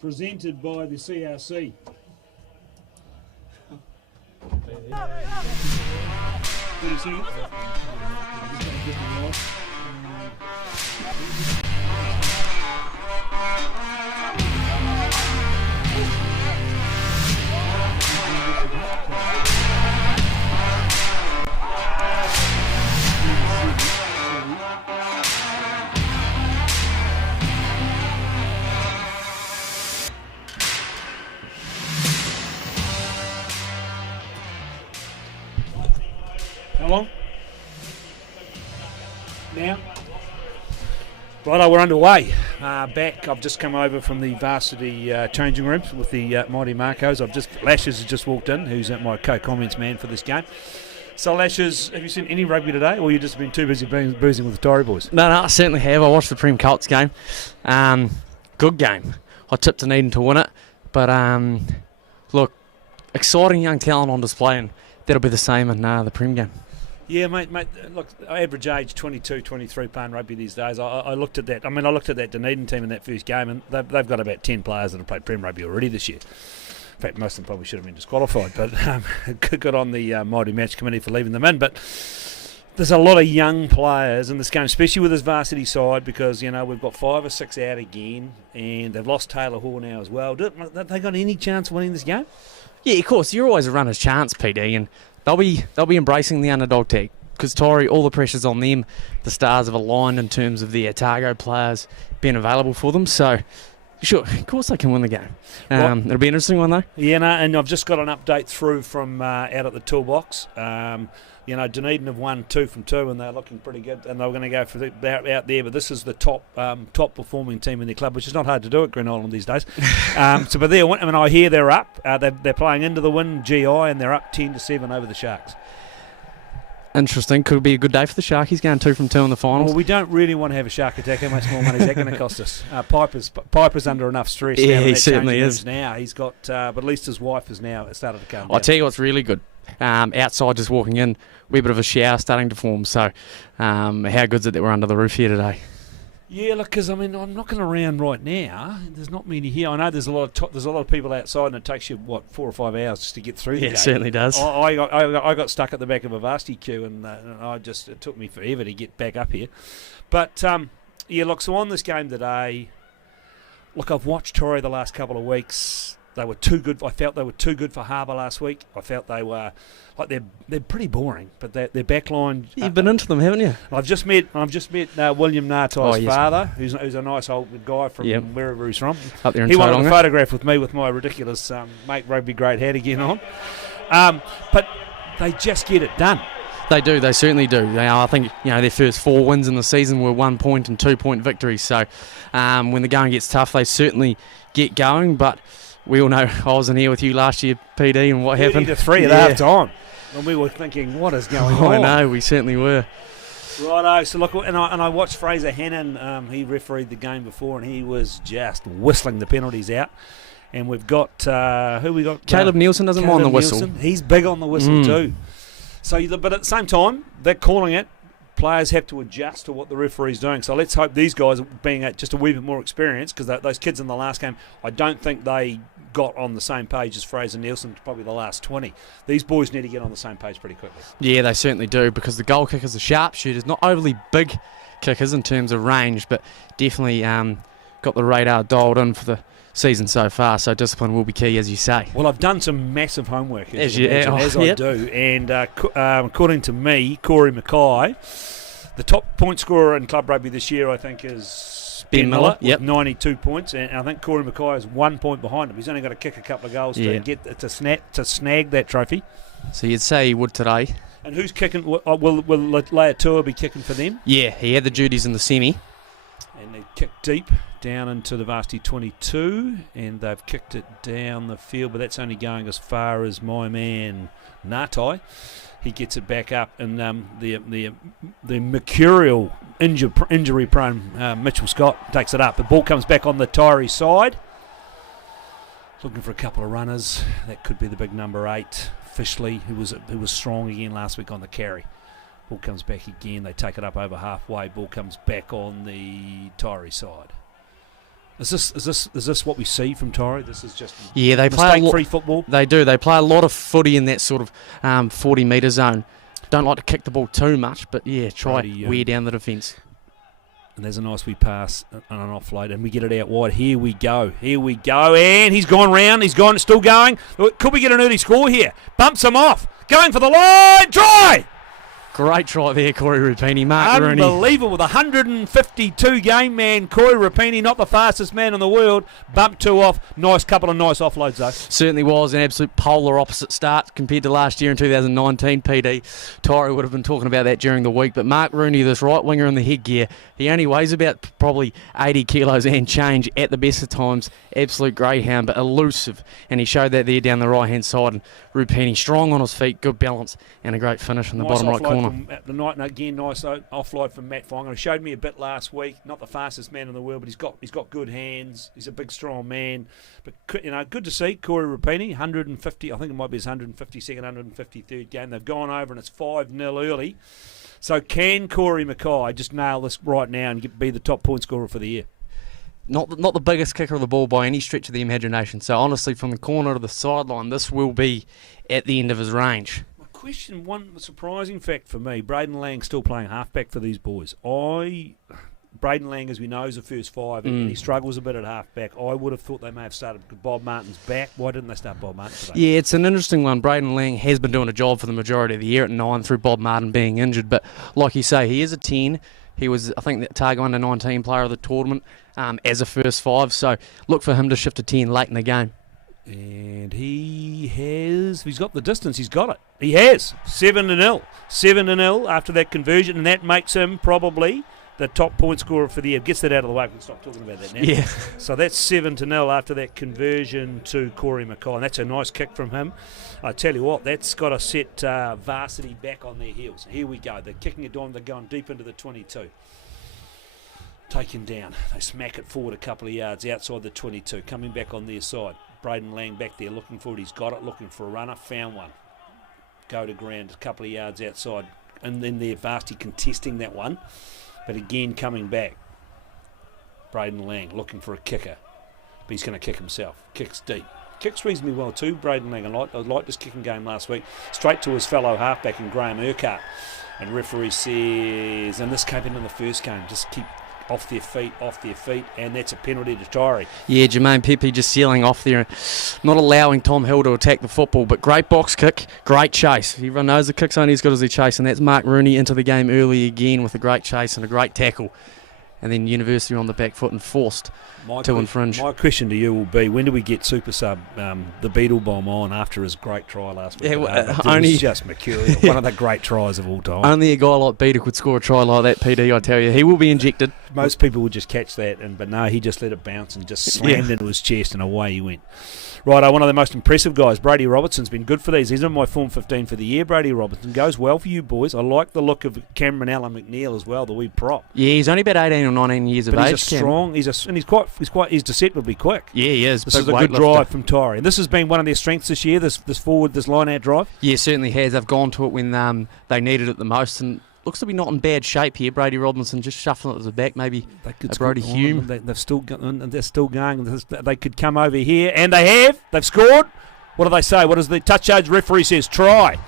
presented by the CRC. How long? Now? Righto, we're underway. Back, I've just come over from the varsity changing rooms with the mighty Marcos. Lashes has just walked in, who's my co-comments man for this game. So Lashes, have you seen any rugby today, or you just been too busy boozing with the Taieri boys? No, I certainly have. I watched the Prem Colts game. Good game. I tipped Dunedin to win it, but look, exciting young talent on display, and that'll be the same in the Prem game. Yeah, mate, look, average age 22, 23 playing rugby these days. I looked at that. I looked at that Dunedin team in that first game, and they've got about 10 players that have played Prem rugby already this year. In fact, most of them probably should have been disqualified, but good on the Mighty Match Committee for leaving them in. But there's a lot of young players in this game, especially with this varsity side, because, we've got 5 or 6 out again, and they've lost Taylor Hall now as well. Have they got any chance of winning this game? Yeah, of course. You're always a runner's chance, PD, and they'll be embracing the underdog tag, because Taieri, all the pressure's on them. The stars have aligned in terms of the Otago players being available for them, so sure, of course they can win the game. It'll be an interesting one though. Yeah, and I've just got an update through from out at the toolbox. Dunedin have won 2 from 2, and they're looking pretty good, and they're going to go for out there. But this is the top performing team in their club, which is not hard to do at Green Island these days. But I hear they're up. They're playing into the win GI, and they're up 10-7 over the Sharks. Interesting. Could be a good day for the Sharkies, going 2 from 2 in the finals. Well, we don't really want to have a Shark attack. How much more money is that going to cost us? Piper's under enough stress. Yeah, now he certainly is. Now he's got, but at least his wife has now started to come. I'll tell you what's really good. Outside, just walking in, wee bit of a shower starting to form. So, how good's it that we're under the roof here today? Yeah, look, because I'm knocking around right now. There's not many here. I know there's a lot of people outside, and it takes you 4 or 5 hours just to get through. Yeah, it certainly does. I got stuck at the back of a varsity queue, and it took me forever to get back up here. But look, so on this game today, look, I've watched Taieri the last couple of weeks. They were too good. I felt they were too good for Harbour last week. I felt they were they're pretty boring, but their backline. You've been into them, haven't you? I've just met William Nartai's father, who's a nice old guy from wherever he's from. Up there in he wanted Tauranga. a photograph with me with my ridiculous Make Rugby Great hat again on. But they just get it done. They do. They certainly do. I think their first 4 wins in the season were 1 point and 2 point victories. So when the going gets tough, they certainly get going. But we all know I wasn't here with you last year, PD, and what happened. 30-3 at half time. And we were thinking, what is going on? I know, we certainly were. Righto, so look, and I watched Fraser Hannon. He refereed the game before, and he was just whistling the penalties out. And we've got who we got? Caleb Nielsen doesn't mind the whistle. He's big on the whistle too. So, but at the same time, they're calling it. Players have to adjust to what the referee's doing. So let's hope these guys, being just a wee bit more experienced, because those kids in the last game, I don't think they got on the same page as Fraser Nielsen, probably the last 20. These boys need to get on the same page pretty quickly. Yeah, they certainly do, because the goal kickers are sharpshooters, not overly big kickers in terms of range, but definitely got the radar dialed in for the season so far, so discipline will be key, as you say. Well, I've done some massive homework, as I do, and according to me, Corey Mackay, the top point scorer in club rugby this year, I think, is Ben Miller with 92 points, and I think Corey Mackay is 1 point behind him. He's only got to kick a couple of goals to snag that trophy. So you'd say he would today. And who's kicking? Will Leatua be kicking for them? Yeah, he had the duties in the semi. And they kicked deep down into the varsity 22, and they've kicked it down the field, but that's only going as far as my man Nartai. He gets it back up, and the mercurial injury-prone Mitchell Scott takes it up. The ball comes back on the Taieri side. Looking for a couple of runners. That could be the big number 8, Fishley, who was strong again last week on the carry. Ball comes back again. They take it up over halfway. Ball comes back on the Taieri side. Is this what we see from Taieri? This is just they play mistake-free football. They do. They play a lot of footy in that sort of 40 metre zone. Don't like to kick the ball too much, but try wear down the defence. And there's a nice wee pass on an offload, and we get it out wide. Here we go, and he's gone round. He's gone, still going. Could we get an early score here? Bumps him off. Going for the line. Try! Great try there, Corey Rapini. Mark Rooney. Unbelievable. The 152 game man, Corey Rapini, not the fastest man in the world. Bumped two off. Couple of nice offloads, though. Certainly was an absolute polar opposite start compared to last year in 2019, PD. Taieri would have been talking about that during the week. But Mark Rooney, this right winger in the headgear, he only weighs about probably 80 kilos and change at the best of times. Absolute greyhound, but elusive. And he showed that there down the right-hand side. And Rapini strong on his feet, good balance, and a great finish in the bottom right corner. The night, and again, nice offload from Matt Fonga. He showed me a bit last week. Not the fastest man in the world, but he's got good hands. He's a big, strong man. But good to see Corey Rapini, 150. I think it might be his 152nd, 153rd game. They've gone over, and it's 5-0 early. So can Corey Mackay just nail this right now and be the top point scorer for the year? Not the biggest kicker of the ball by any stretch of the imagination. So honestly, from the corner to the sideline, this will be at the end of his range. Question, one surprising fact for me, Braden Lang still playing halfback for these boys. Braden Lang, as we know, is the first five, and he struggles a bit at halfback. I would have thought they may have started Bob Martin's back. Why didn't they start Bob Martin today? Yeah, it's an interesting one. Braden Lang has been doing a job for the majority of the year at 9 through Bob Martin being injured, but like you say, he is a 10. He was, I think, the Otago under-19 player of the tournament as a first five, so look for him to shift to 10 late in the game. And he's got the distance, he's got it. He has, 7-0. 7-0 after that conversion, and that makes him probably the top point scorer for the year. Gets that out of the way, we can stop talking about that now. Yeah. So that's 7-0 after that conversion to Corey Mackay, and that's a nice kick from him. I tell you what, that's got to set varsity back on their heels. Here we go, they're kicking it down, they're going deep into the 22. Taken down, they smack it forward a couple of yards outside the 22, coming back on their side. Braden Lang back there looking for it. He's got it, looking for a runner. Found one. Go to ground a couple of yards outside. And then there, Varsity contesting that one. But again, coming back. Braden Lang looking for a kicker. But he's going to kick himself. Kicks deep. Kicks reasonably well too, Braden Lang. I liked this kicking game last week. Straight to his fellow halfback in Graham Urquhart. And referee says, and this came in the first game, just keep off their feet, and that's a penalty to Taieri. Yeah, Jermaine Pepe just sealing off there, not allowing Tom Hill to attack the football, but great box kick, great chase. Everyone knows the kick's only as good as he chase, and that's Mark Rooney into the game early again with a great chase and a great tackle. And then University on the back foot and forced to infringe. My question to you will be, when do we get Super Sub, the Beetle Bomb, on after his great try last week? Yeah, only just mercurial. One of the great tries of all time. Only a guy like Beetle could score a try like that, PD, I tell you. He will be injected. Most people would just catch that, but no, he just let it bounce and just slammed into his chest, and away he went. Right, one of the most impressive guys, Brady Robertson's been good for these. He's in my Form 15 for the year, Brady Robertson. Goes well for you boys. I like the look of Cameron Allen McNeil as well, the wee prop. Yeah, he's only about 18 or 19 years of age. He's strong, he's deceptively quick. Yeah, he is. This is a good drive from Taieri. And this has been one of their strengths this year, this line-out drive. Yeah, certainly has. They've gone to it when they needed it the most, and looks to be not in bad shape here. Brady Robinson just shuffling it to the back, maybe a Brody Hume. They're still going. They could come over here, and they have. They've scored. What do they say? What does the touch charge referee says? Try.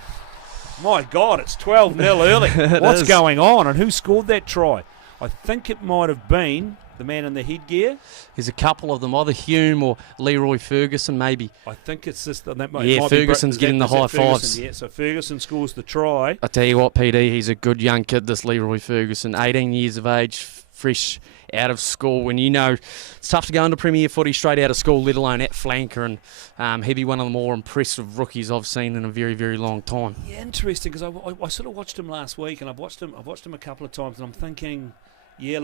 My God, it's 12-0 early. What's going on? And who scored that try? I think it might have been the man in the headgear. There's a couple of them, either Hume or Leroy Ferguson, maybe. I think it's this. Ferguson's getting the high fives. Yeah, so Ferguson scores the try. I tell you what, PD, he's a good young kid, this Leroy Ferguson, 18 years of age, fresh out of school. When it's tough to go into Premier footy straight out of school, let alone at flanker, and he'd be one of the more impressive rookies I've seen in a very, very long time. Yeah, interesting, because I sort of watched him last week, and I've watched him a couple of times, and I'm thinking, yeah,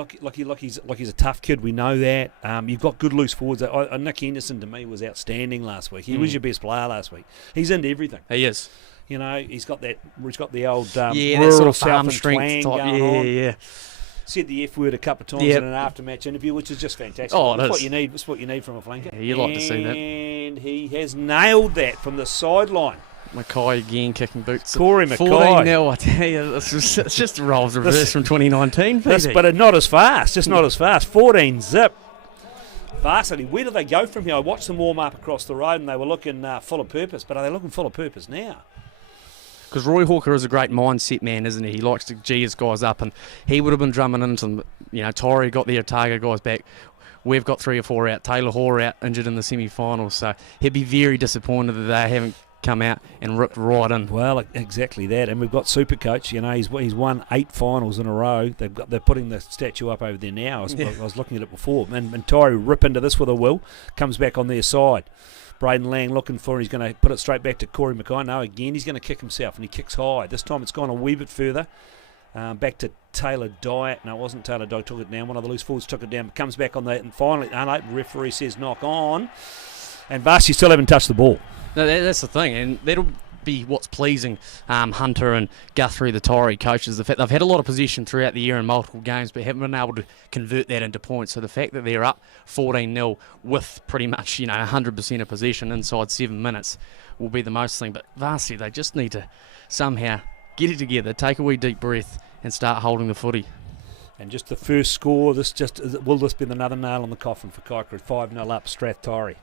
he's a tough kid. We know that. You've got good loose forwards. Nick Henderson to me was outstanding last week. He was your best player last week. He's into everything. He is. You know, he's got the old that sort of farm strength type. Yeah. Said the F word a couple of times in an after-match interview, which is just fantastic. Oh, That's what you need. That's what you need from a flanker. Yeah, you like to see that. And he has nailed that from the sideline. Mackay again kicking boots. Corey Mackay. 14-0, I tell you. It's just roles reversed from 2019. But not as fast. Just not as fast. 14 zip. Varsity, where do they go from here? I watched them warm up across the road and they were looking full of purpose, but are they looking full of purpose now? Because Roy Hawker is a great mindset man, isn't he? He likes to gee his guys up, and he would have been drumming into them. You know, Taieri got the Otago guys back. We've got 3 or 4 out. Taylor Hoare out, injured in the semi-finals, so he'd be very disappointed that they haven't come out and ripped right in. Well, exactly that. And we've got Supercoach. You know, he's won 8 finals in a row. They're putting the statue up over there now. I was looking at it before. And Taieri rip into this with a will. Comes back on their side. Braden Lang looking for him. He's going to put it straight back to Corey Mackay. No, again, he's going to kick himself, and he kicks high. This time it's gone a wee bit further. Back to Taylor Dyatt. No, it wasn't Taylor Dyatt. Took it down. One of the loose forwards took it down. Comes back on that, and finally, referee says knock on. And Varsity still haven't touched the ball. No, that's the thing, and that'll be what's pleasing Hunter and Guthrie, the Taieri coaches. The fact they've had a lot of possession throughout the year in multiple games, but haven't been able to convert that into points. So the fact that they're up 14-0 with pretty much 100% of possession inside 7 minutes will be the most thing. But Varsity, they just need to somehow get it together, take a wee deep breath, and start holding the footy. And just the first score, will this be another nail on the coffin for Kaikoura? 5-0 up, Strathtyre.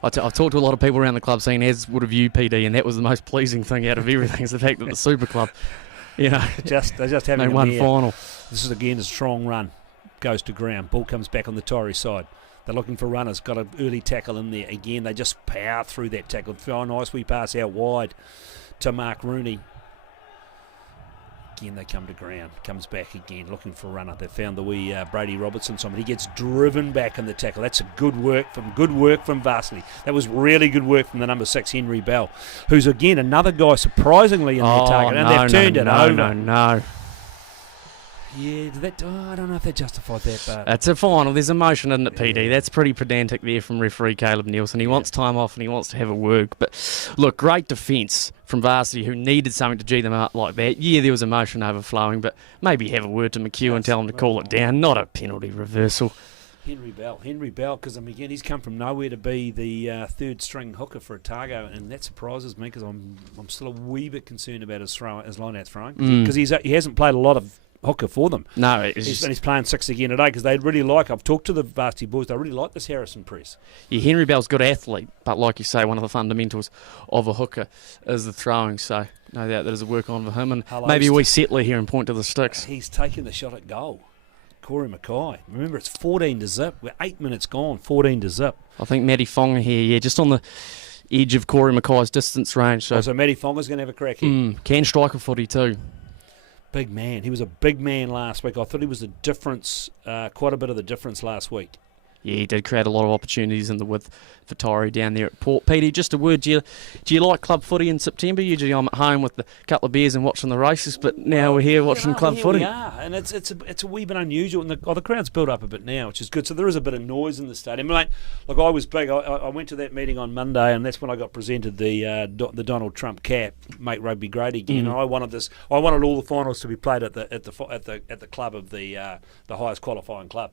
I've talked to a lot of people around the club saying, as would have you, PD, and that was the most pleasing thing out of everything is the fact that the Super Club, they're just having they won final. This is again a strong run, goes to ground. Ball comes back on the Taieri side. They're looking for runners. Got an early tackle in there. Again, they just power through that tackle. Oh, nice wee pass out wide to Mark Rooney. Again, they come to ground. Comes back again, looking for a runner. They found the wee Brady Robertson. Somebody gets driven back in the tackle. That's a good work from Varsity. That was really good work from the number 6, Henry Bell, who's again another guy surprisingly in their target. And they've turned it over. No. Yeah, I don't know if they justified that, but it's a final. There's emotion, isn't it, PD? That's pretty pedantic there from referee Caleb Nielsen. He wants time off and he wants to have a work. But look, great defence from Varsity, who needed something to G them up like that. Yeah, there was emotion overflowing, but maybe have a word to McHugh and tell him to call it down. Not a penalty reversal. Henry Bell, because again, he's come from nowhere to be the third string hooker for Otago, and that surprises me because I'm still a wee bit concerned about his line-out throwing because he hasn't played a lot of hooker for them. No, he's playing 6 again today because they really like. I've talked to the Varsity boys. They really like this Harrison press. Yeah, Henry Bell's a good athlete, but like you say, one of the fundamentals of a hooker is the throwing. So no doubt there's a work on for him, and maybe we settler here and point to the sticks. He's taken the shot at goal. Corey Mackay. Remember, it's 14-0. We're 8 minutes gone. 14-0. I think Matty Fonga here, just on the edge of Corey Mackay's distance range. So Matty Fonga's going to have a crack here. Can strike a footy too. Big man. He was a big man last week. I thought he was the difference, quite a bit of the difference last week. Yeah, he did create a lot of opportunities in the width for Taieri down there at Port. Petey, just a word, do you like club footy in September? Usually I'm at home with a couple of beers and watching the races, but now we're here watching club footy. We are, and it's a wee bit unusual, and the crowd's built up a bit now, which is good. So there is a bit of noise in the stadium. Look, I was big. I went to that meeting on Monday, and that's when I got presented the Donald Trump cap, make rugby great again. And I wanted all the finals to be played at the club of the highest qualifying club.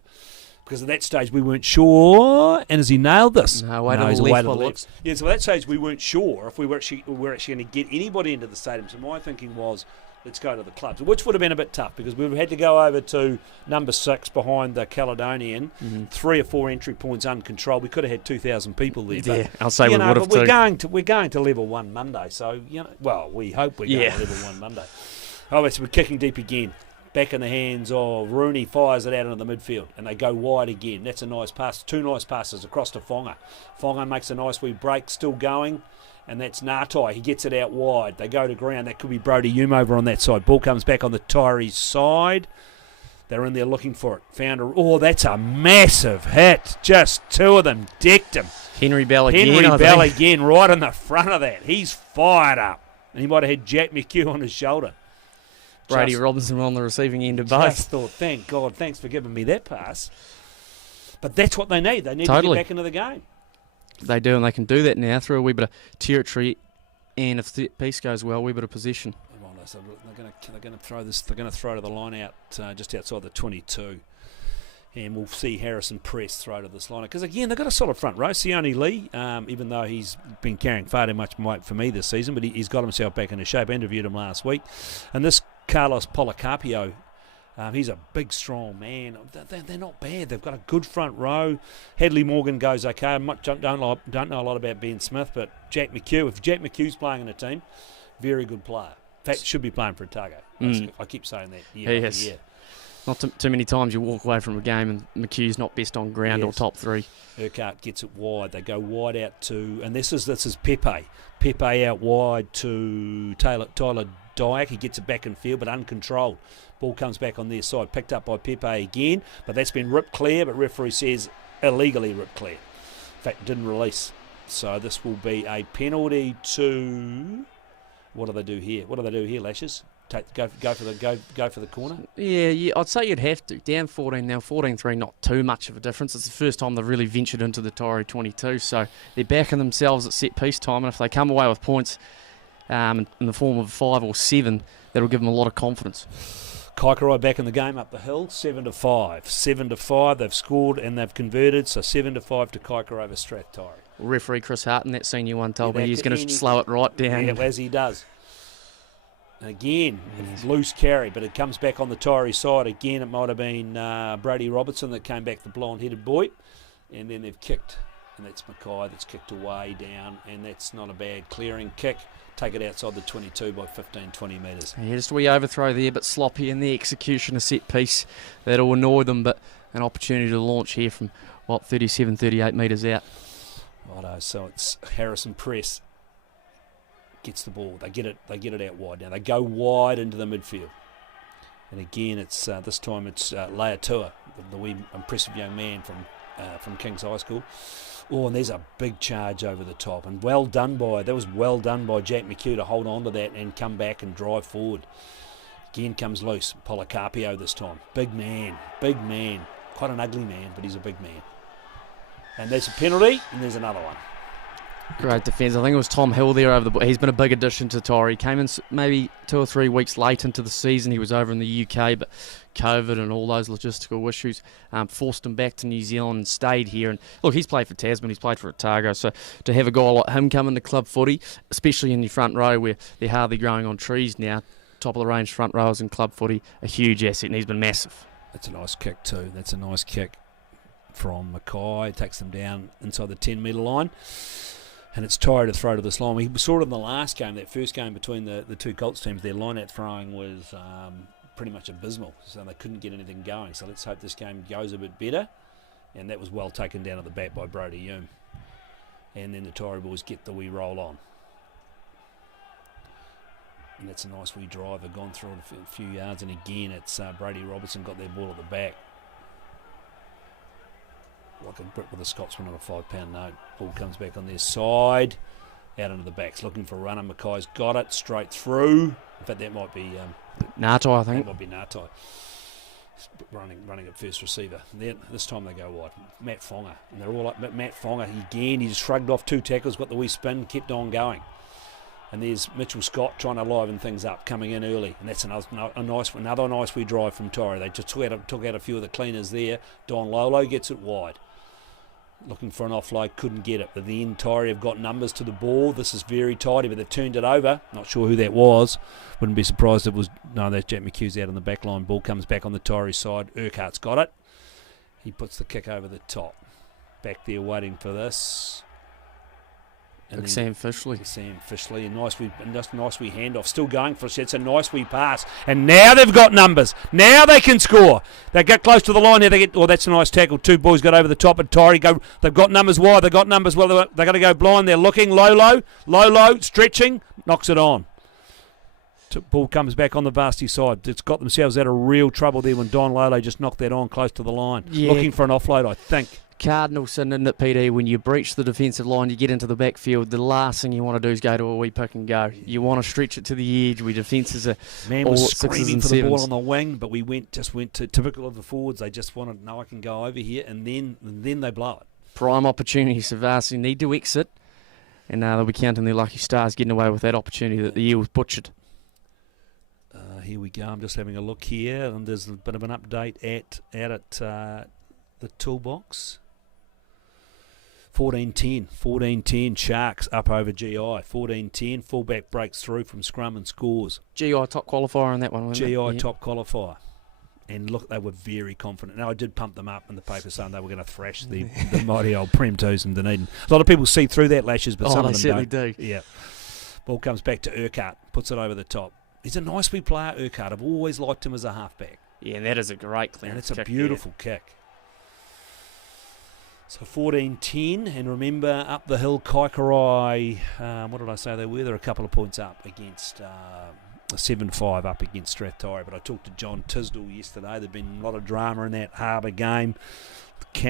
Because at that stage we weren't sure, and has he nailed this? No, he's away to the left. Yeah, so at that stage we weren't sure if we were actually going to get anybody into the stadium. So my thinking was, let's go to the clubs, which would have been a bit tough because we had to go over to number 6 behind the Caledonian, 3 or 4 entry points uncontrolled. We could have had 2,000 people there. Yeah, but, I'll say we would have too. We're going to level 1 Monday, so we hope we're going to level 1 Monday. Oh, so we're kicking deep again. Back in the hands of Rooney, fires it out into the midfield, and they go wide again. That's a nice pass. 2 nice passes across to Fonga. Fonga makes a nice wee break, still going, and that's Ngatai. He gets it out wide. They go to ground. That could be Brody Hume over on that side. Ball comes back on the Taieri side. They're in there looking for it. That's a massive hit. Just 2 of them decked him. Henry Bell again, right in the front of that. He's fired up. And he might have had Jack McHugh on his shoulder. Brady Robinson on the receiving end of both. Just thought, thank God, thanks for giving me that pass. But that's what they need. They need to get back into the game. They do, and they can do that now through a wee bit of territory, and if the piece goes well, a wee bit of possession. So they're going to throw this. They're going to throw to the line out just outside the 22. And we'll see Harrison Press throw to this line. Because, again, they've got a solid front row. Sione Lee, even though he's been carrying far too much weight for me this season, but he's got himself back into shape. I interviewed him last week. And this Carlos Policarpio He's a big, strong man. They're not bad. They've got a good front row. Hadley Morgan goes okay. I don't know a lot about Ben Smith, but Jack McHugh. If Jack McHugh's playing in a team, very good player. In fact, should be playing for Otago. I keep saying that year after year. Not too many times you walk away from a game and McHugh's not best on ground or top three. Urquhart gets it wide. They go wide out to, and this is Pepe. Pepe out wide to Tyler Dyack. He gets it back in field, but uncontrolled. Ball comes back on their side, picked up by Pepe again, but that's been ripped clear, but referee says illegally ripped clear. In fact, didn't release. So this will be a penalty to... What do they do here, Lashes? Go for the corner? Yeah, I'd say you'd have to. Down 14 now, 14-3, not too much of a difference. It's the first time they've really ventured into the Taieri 22, so they're backing themselves at set-piece time, and if they come away with points in the form of 5 or 7, that'll give them a lot of confidence. Kaikorai back in the game up the hill, 7-5. 7-5, they've scored and they've converted, so 7-5 to Kaikorai over Strathtyre. Referee Chris Hart in that senior one told me he's going to slow it right down. Yeah, as he does. Again, loose carry, but it comes back on the Taieri side. Again, it might have been Brady Robertson that came back, the blonde-headed boy. And then they've kicked, and that's Mackay that's kicked away down, and that's not a bad clearing kick. Take it outside the 22 by 15, 20 metres. Yeah, just a wee overthrow there, but sloppy in the execution of set piece. That'll annoy them, but an opportunity to launch here from, 37, 38 metres out. Righto, so it's Harrison Press. Gets the ball. They get it out wide now. They go wide into the midfield. And again, it's this time it's Leatua, the wee impressive young man from King's High School. Oh, and there's a big charge over the top. And well done by Jack McHugh to hold on to that and come back and drive forward. Again comes loose. Policarpio this time. Big man. Quite an ugly man, but he's a big man. And there's a penalty, and there's another one. Great defence. I think it was Tom Hill there over the ball. He's been a big addition to Taieri. He came in maybe 2 or 3 weeks late into the season. He was over in the UK, but COVID and all those logistical issues forced him back to New Zealand and stayed here. And look, he's played for Tasman, he's played for Otago, so to have a guy like him come into club footy, especially in the front row where they're hardly growing on trees now, top of the range front rowers in club footy, a huge asset, and he's been massive. That's a nice kick too. That's a nice kick from Mackay. Takes them down inside the 10-metre line. And it's Taieri to throw to this line. We saw it in the last game, that first game between the two Colts teams. Their line-out throwing was pretty much abysmal, so they couldn't get anything going. So let's hope this game goes a bit better. And that was well taken down at the back by Brody Hume. And then the Taieri boys get the wee roll on. And that's a nice wee drive. They've gone through it a few yards, and again it's Brady Robertson got their ball at the back. Like a Brit with a Scotsman on a £5 note. Ball comes back on their side, out into the backs, looking for a runner. Mackay's got it straight through. In fact, that might be Natai, I think. That might be Natai running at first receiver. Then this time they go wide. Matt Fonga, and they're all up. But Matt Fonga again. He just shrugged off 2 tackles, got the wee spin, kept on going. And there's Mitchell Scott trying to liven things up, coming in early. And that's another nice wee drive from Taieri. They just took out a few of the cleaners there. Don Lolo gets it wide. Looking for an offload, couldn't get it. But then Taieri have got numbers to the ball. This is very tidy, but they've turned it over. Not sure who that was. Wouldn't be surprised if it was... No, that's Jack McHugh's out on the back line. Ball comes back on the Taieri side. Urquhart's got it. He puts the kick over the top. Back there waiting for this. And Sam Fishley. A nice wee handoff. Still going for it. It's a nice wee pass. And now they've got numbers. Now they can score. They get close to the line here. That's a nice tackle. 2 boys got over the top, and Taieri go. They've got numbers wide. They've got numbers well. They're going to go blind. They're looking. Lolo, stretching. Knocks it on. Ball comes back on the Varsity side. It's got themselves out of real trouble there when Don Lolo just knocked that on close to the line. Yeah. Looking for an offload, I think. Cardinal sitting in at PD, when you breach the defensive line, you get into the backfield, the last thing you want to do is go to a wee pick and go. You want to stretch it to the edge. We defences are man all was at 6s screaming and for the 7s. ball on the wing, but we went to typical of the forwards. They just wanted, no, I can go over here, and then they blow it. Prime opportunity, so Varsity need to exit, and they'll be counting their lucky stars getting away with that opportunity that the Eels butchered. Here we go. I'm just having a look here, and there's a bit of an update out at the toolbox. 14-10 Sharks up over GI. 14-10 fullback breaks through from scrum and scores. GI top qualifier on that one, wasn't it? GI top qualifier. And look, they were very confident. Now, I did pump them up in the paper saying they were going to thrash the mighty old Prem 2s in Dunedin. A lot of people see through that, Lashes, but some of them certainly don't. do. Yeah. Ball comes back to Urquhart, puts it over the top. He's a nice wee player, Urquhart. I've always liked him as a halfback. Yeah, and that is a great clearance. And it's a kick beautiful kick. So 14-10, and remember, up the hill, Kaikorai, what did I say they were? They're a couple of points up against 7-5 up against Taieri. But I talked to John Tisdall yesterday. There'd been a lot of drama in that Harbour game.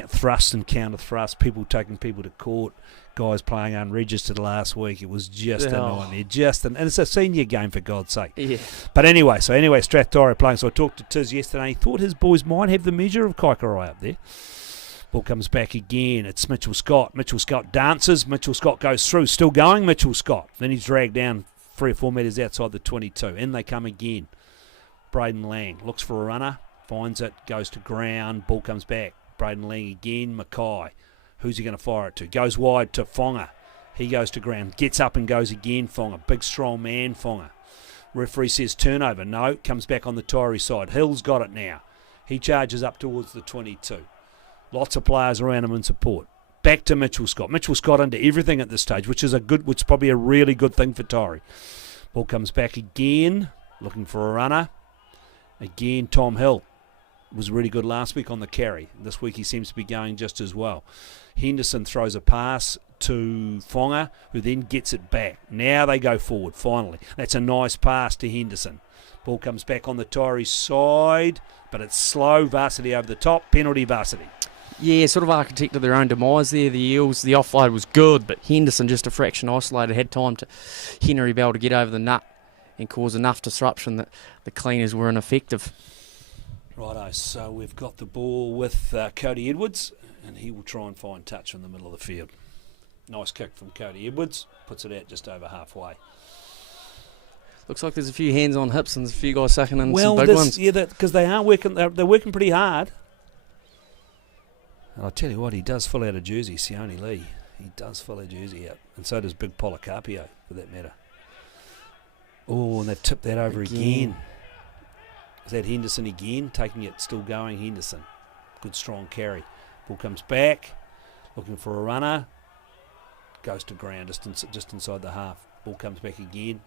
Thrust and counter thrust, people taking people to court, guys playing unregistered last week. It was just a nightmare. And it's a senior game, for God's sake. Yeah. But anyway, Strathtyre playing. So I talked to Tiz yesterday. He thought his boys might have the measure of Kaikorai up there. Ball comes back again. It's Mitchell Scott. Mitchell Scott dances. Mitchell Scott goes through. Still going, Mitchell Scott. Then he's dragged down 3 or 4 metres outside the 22. In they come again. Braden Lang looks for a runner. Finds it. Goes to ground. Ball comes back. Braden Lang again. Mackay. Who's he going to fire it to? Goes wide to Fonga. He goes to ground. Gets up and goes again, Fonga. Big, strong man, Fonga. Referee says turnover. No. Comes back on the Taieri side. Hill's got it now. He charges up towards the 22. Lots of players around him in support. Back to Mitchell Scott. Mitchell Scott into everything at this stage, which is probably a really good thing for Taieri. Ball comes back again, looking for a runner. Again, Tom Hill was really good last week on the carry. This week he seems to be going just as well. Henderson throws a pass to Fonga, who then gets it back. Now they go forward, finally. That's a nice pass to Henderson. Ball comes back on the Taieri side, but it's slow. Varsity over the top. Penalty, Varsity. Yeah, sort of architected their own demise there. The Eels, the offload was good, but Henderson just a fraction isolated, had time to Henry Bell to get over the nut and cause enough disruption that the cleaners were ineffective. Righto, so we've got the ball with Cody Edwards, and he will try and find touch in the middle of the field. Nice kick from Cody Edwards, puts it out just over halfway. Looks like there's a few hands on hips and there's a few guys sucking in some big ones. Yeah, because they are working. They're working pretty hard. And I'll tell you what, he does fill out a jersey, Sione Lee. He does fill a jersey out. And so does Big Policarpio, for that matter. Oh, and they've tipped that over again. Is that Henderson again? Taking it, still going, Henderson. Good, strong carry. Ball comes back, looking for a runner. Goes to ground, just inside the half. Ball comes back again.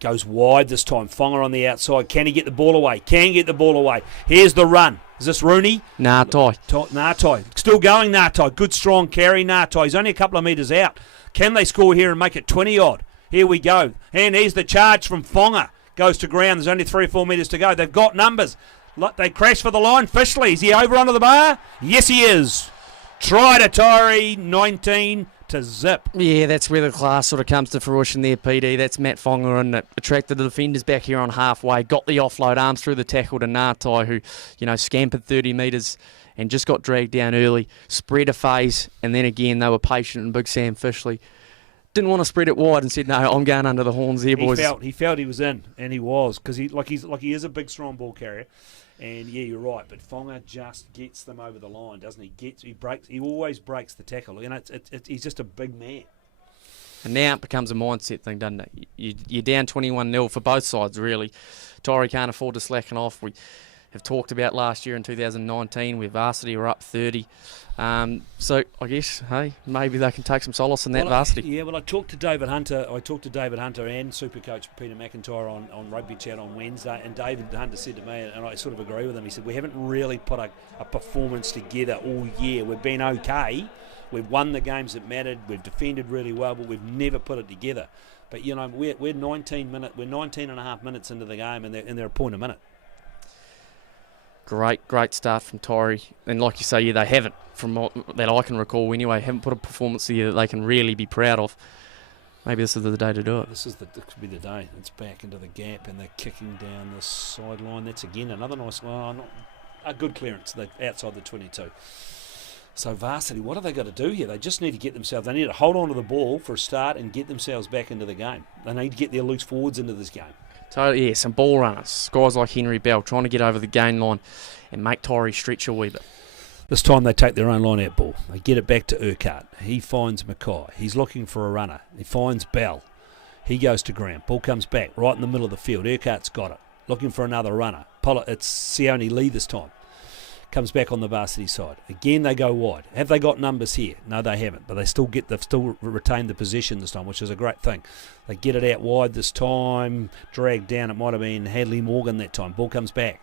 Goes wide this time. Fonga on the outside. Can he get the ball away? Can get the ball away. Here's the run. Is this Rooney? Ngātai. Ngātai. Still going, Ngātai. Good, strong carry, Ngātai. He's only a couple of metres out. Can they score here and make it 20-odd? Here we go. And here's the charge from Fonga. Goes to ground. There's only 3 or 4 metres to go. They've got numbers. They crash for the line. Fishley, is he over onto the bar? Yes, he is. Try to Taieri, 19 to zip. Yeah, that's where the class sort of comes to fruition there, PD. That's Matt Fonga, and it attracted the defenders back here on halfway. Got the offload, arms through the tackle to Ngātai, who, scampered 30 metres and just got dragged down early. Spread a phase, and then again they were patient, and Big Sam Fishley didn't want to spread it wide and said, no, I'm going under the horns there, boys. He felt he was in, and he was, because he is a big, strong ball carrier. And yeah, you're right, but Fonga just gets them over the line, doesn't he? He always breaks the tackle. He's just a big man. And now it becomes a mindset thing, doesn't it? You're down 21-0 for both sides, really. Taieri can't afford to slacken off. We have talked about last year in 2019 where Varsity were up 30. So I guess, hey, maybe they can take some solace in that Varsity. I talked to David Hunter. and Supercoach Peter McIntyre on Rugby Chat on Wednesday, and David Hunter said to me, and I sort of agree with him, he said, we haven't really put a performance together all year. We've been okay. We've won the games that mattered. We've defended really well, but we've never put it together. But, we're 19 and a half minutes into the game, and they're a point a minute. Great start from Taieri. And like you say, yeah, they haven't, from what that I can recall anyway, haven't put a performance here that they can really be proud of. Maybe this is the day to do it. This could be the day. It's back into the gap and they're kicking down the sideline. That's again another nice one. A good clearance outside the 22. So Varsity, what have they got to do here? They just need to get themselves, they need to hold on to the ball for a start and get themselves back into the game. They need to get their loose forwards into this game. So, yeah, some ball runners, guys like Henry Bell, trying to get over the gain line and make Taieri stretch a wee bit. This time they take their own line-out ball. They get it back to Urquhart. He finds Mackay. He's looking for a runner. He finds Bell. He goes to ground. Ball comes back right in the middle of the field. Urquhart's got it. looking for another runner. It's Sione Lee this time. Comes back on the varsity side. Again, they go wide. Have they got numbers here? No, they haven't. But they've still retained the position this time, which is a great thing. They get it out wide this time. Dragged down. It might have been Hadley Morgan that time. Ball comes back.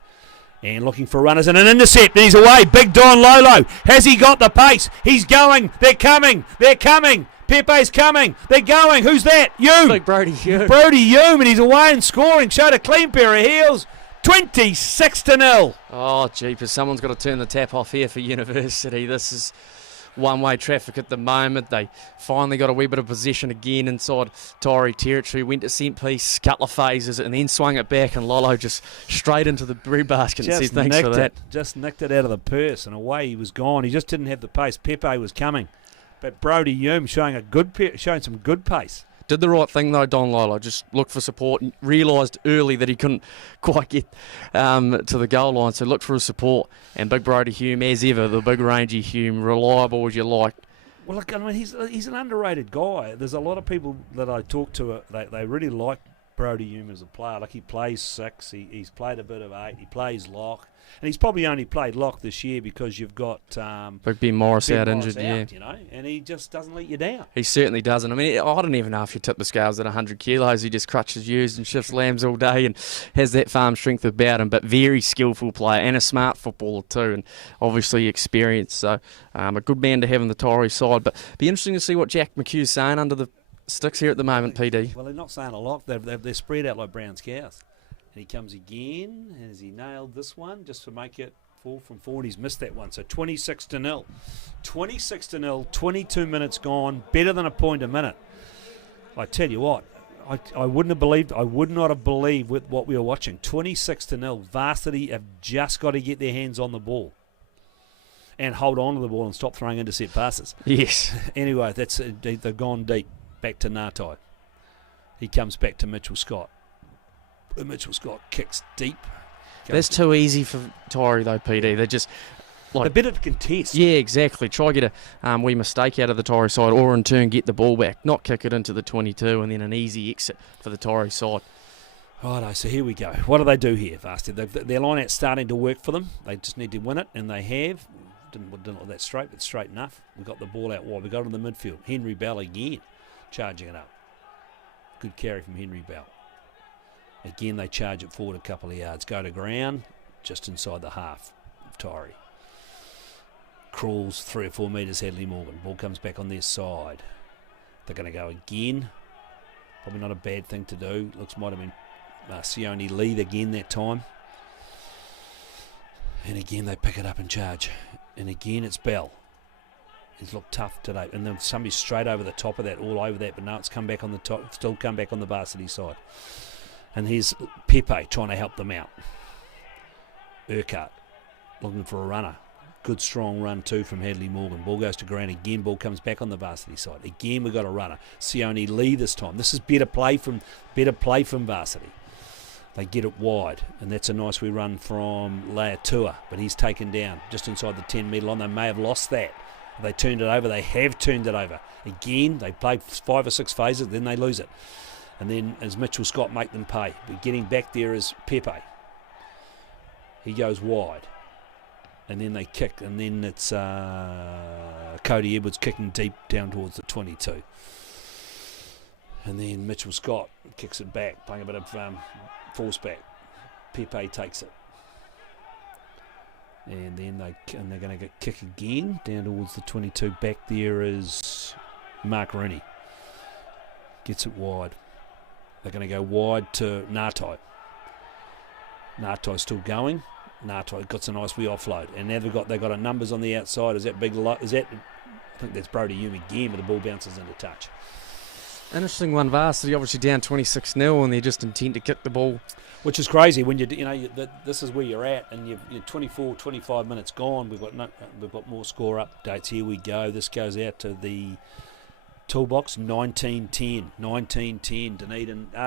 And looking for runners and an intercept. And he's away. Big Don Lolo. Has he got the pace? He's going. They're coming. They're coming. Pepe's coming. They're going. Who's that? Hume. Big Brody Hume. Brody Hume. And he's away and scoring. Showed a clean pair of heels. 26-0. Oh, jeepers. Someone's got to turn the tap off here for University. This is one-way traffic at the moment. They finally got a wee bit of possession again inside Taieri territory. Went to set piece, couple of phases, and then swung it back, and Lolo just straight into the breadbasket and says thanks for that. Just nicked it out of the purse, and away he was gone. He just didn't have the pace. Pepe was coming. But Brody Hume showing some good pace. Did the right thing though, Don Lolo. Just looked for support and realised early that he couldn't quite get to the goal line, so looked for his support. And Big Brody Hume, as ever, the big rangy Hume, reliable as you like. Well, look, I mean, he's an underrated guy. There's a lot of people that I talk to, they really like Brody Hume as a player. Like, he plays 6, he's played a bit of 8, he plays lock. And he's probably only played lock this year because you've got Big Ben Morris out injured, yeah. You know, and he just doesn't let you down. He certainly doesn't. I mean, I don't even know if you tip the scales at 100 kilos. He just crutches ewes and shifts lambs all day and has that farm strength about him. But very skillful player and a smart footballer too, and obviously experienced. So a good man to have on the Taieri side. But be interesting to see what Jack McHugh's saying under the sticks here at the moment, PD. Well, they're not saying a lot. They're spread out like Brown's cows. And he comes again. Has he nailed this one just to make it 4 from 4? He's missed that one. So 26-0. 26-0, 22 minutes gone. Better than a point a minute. I tell you what, I would not have believed with what we were watching. 26-0. Varsity have just got to get their hands on the ball and hold on to the ball and stop throwing intercept passes. Yes. Anyway, they've gone deep. Back to Ngatai. He comes back to Mitchell Scott. Mitchell Scott kicks deep. That's too easy for Taieri though, PD. They're just like a bit of contest. Yeah, exactly. Try get a wee mistake out of the Taieri side, or in turn get the ball back, not kick it into the 22, and then an easy exit for the Taieri side. Righto, so here we go. What do they do here, Vasty? Their line out's starting to work for them. They just need to win it, and they have. Didn't look that straight, but straight enough. We got the ball out wide. We got it in the midfield. Henry Bell again, charging it up. Good carry from Henry Bell. Again, they charge it forward a couple of yards. Go to ground, just inside the half of Taieri. Crawls 3 or 4 metres, Hadley Morgan. Ball comes back on their side. They're going to go again. Probably not a bad thing to do. Might have been Sione Lee again that time. And again, they pick it up and charge. And again, it's Bell. He's looked tough today. And then somebody's straight over the top of that, all over that. But now it's come back on the top, still come back on the varsity side. And here's Pepe trying to help them out. Urquhart looking for a runner. Good strong run too from Hadley Morgan. Ball goes to ground again. Ball comes back on the varsity side. Again, we've got a runner. Sione Lee this time. This is better play from varsity. They get it wide, and that's a nice wee run from Leatua, but he's taken down just inside the 10-metre line. They may have lost that. They turned it over. They have turned it over. Again, they play 5 or 6 phases, then they lose it. And then as Mitchell Scott make them pay. But getting back there is Pepe. He goes wide. And then they kick. And then it's Cody Edwards kicking deep down towards the 22. And then Mitchell Scott kicks it back, playing a bit of force back. Pepe takes it. And then they're going to get kick again down towards the 22. Back there is Mark Rooney. Gets it wide. They're going to go wide to Ngatai. Ngatai's still going. Ngatai got a nice wee offload, and now they've got a numbers on the outside. Is that I think that's Brody Hume again, but the ball bounces into touch. Interesting one, Varsity obviously down 26-0, and they're just intent to kick the ball. Which is crazy when this is where you're at, and you're 24, 25 minutes gone. We've got more score updates. Here we go. This goes out to the toolbox. 19-10.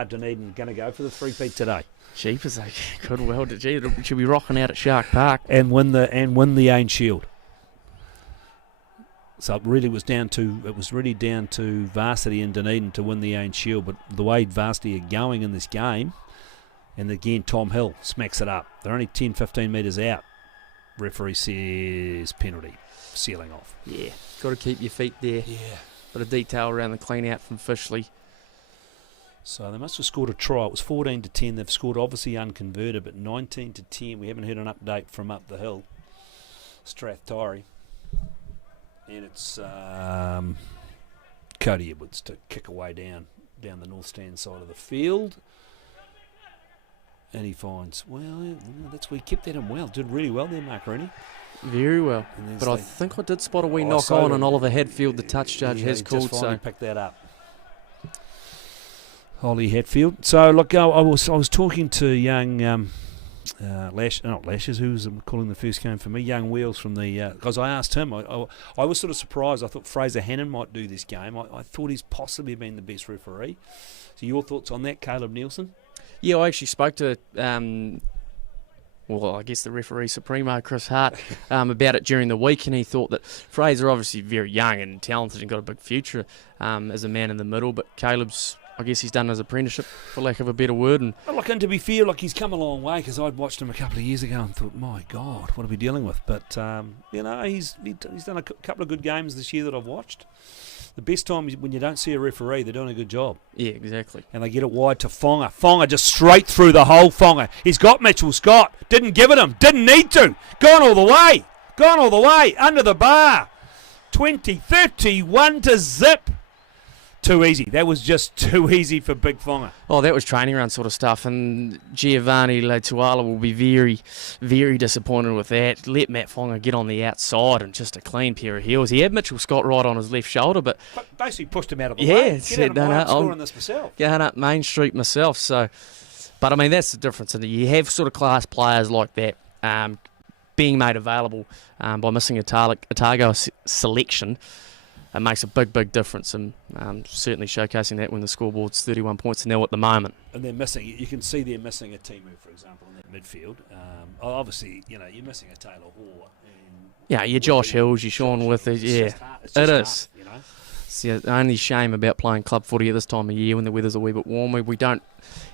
Dunedin going to go for the three-peat today. Jeepers, they could well. Should be rocking out at Shark Park and win the Ain Shield. So it really was down to Varsity and Dunedin to win the Ain Shield. But the way Varsity are going in this game, And again, Tom Hill smacks it up. They're only 10, 15 metres out. Referee says penalty. Sealing off. Yeah, got to keep your feet there. Yeah. Bit of detail around the clean out from Fishley. So they must have scored a try. It was 14 to 10. They've scored obviously unconverted, but 19 to 10. We haven't heard an update from up the hill. Taieri. And it's Cody Edwards to kick away down the north stand side of the field. And he finds, that's where he kept that in well. Did really well there, Mark Rooney. Very well. But I think I did spot a wee knock on, and Oliver Hadfield, the touch judge, has called. Just finally picked that up. Ollie Hatfield. So look, I was talking to young not Lashes, who was calling the first game for me, young Wheels from the because I asked him. I was sort of surprised. I thought Fraser Hannon might do this game. I thought he's possibly been the best referee. So your thoughts on that, Caleb Nielsen? Yeah, I actually spoke to I guess the referee supremo, Chris Hart, about it during the week, and he thought that Fraser, obviously very young and talented and got a big future as a man in the middle, but Caleb's, I guess he's done his apprenticeship, for lack of a better word. And to be fair, he's come a long way, because I'd watched him a couple of years ago and thought, my God, what are we dealing with? But, he's done a couple of good games this year that I've watched. The best time is when you don't see a referee, they're doing a good job. Yeah, exactly. And they get it wide to Fonga. Fonga just straight through the hole, Fonga. He's got Mitchell Scott. Didn't give it him. Didn't need to. Gone all the way. Under the bar. 20, 31 to zip. Too easy. That was just too easy for Big Fonga. Oh, that was training run sort of stuff, and Giovanni Letuala will be very, very disappointed with that. Let Matt Fonga get on the outside and just a clean pair of heels. He had Mitchell Scott right on his left shoulder, but basically pushed him out of the way. Said, I'm scoring this myself. Going up Main Street myself. So, but I mean, that's the difference. And you have sort of class players like that being made available by missing a Otago selection. It makes a big, big difference, and certainly showcasing that when the scoreboard's 31 points now at the moment. And they're missing, you can see they're missing a Timu, for example, in that midfield. Obviously, you're missing a Taylor Hall. Yeah, your Josh Hills, your Sean Withers, yeah. It is. It's the only shame about playing club footy at this time of year when the weather's a wee bit warmer. We don't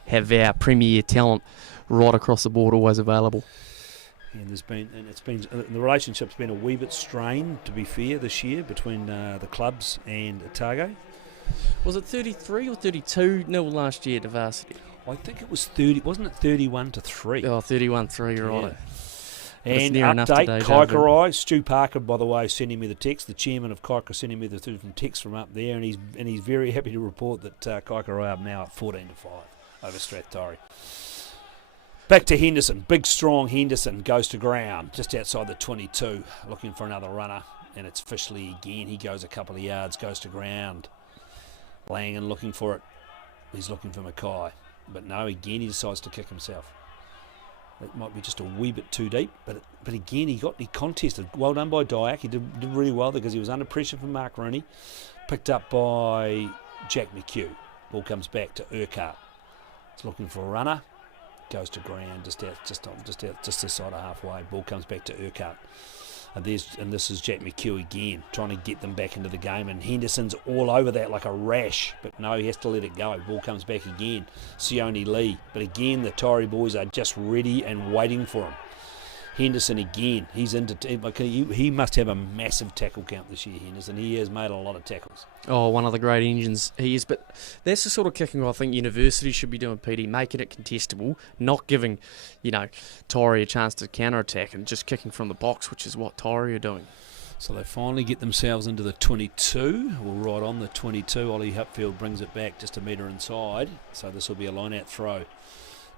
have our premier talent right across the board always available. And the relationship's been a wee bit strained, to be fair, this year between the clubs and Otago. Was it 33 or 32-0 last year to varsity? I think it was 30. Wasn't it 31 to 3? Oh, 31-3, you're right. And update, Kaikorai, Stu Parker, by the way, sending me the text. The chairman of Kaikorai sending me the text from up there, and he's very happy to report that Kaikorai are now at 14 to 5 over Strathtorrey. Back to Henderson. Big, strong Henderson goes to ground just outside the 22, looking for another runner. And it's Fishley again. He goes a couple of yards, goes to ground. Langan looking for it. He's looking for Mackay. But no, again, he decides to kick himself. It might be just a wee bit too deep. But again, he contested. Well done by Dyack. He did really well because he was under pressure from Mark Rooney. Picked up by Jack McHugh. Ball comes back to Urquhart. He's looking for a runner. Goes to ground just this side of halfway. Ball comes back to Urquhart. And this is Jack McHugh again, trying to get them back into the game. And Henderson's all over that like a rash. But no, he has to let it go. Ball comes back again. Sione Lee. But again, the Taieri boys are just ready and waiting for him. Henderson again. He's he must have a massive tackle count this year, Henderson. He has made a lot of tackles. Oh, one of the great engines he is. But that's the sort of kicking I think university should be doing, PD, making it contestable, not giving, Taieri a chance to counter-attack and just kicking from the box, which is what Taieri are doing. So they finally get themselves into the 22. Well, right on the 22. Ollie Hatfield brings it back just a metre inside. So this will be a line-out throw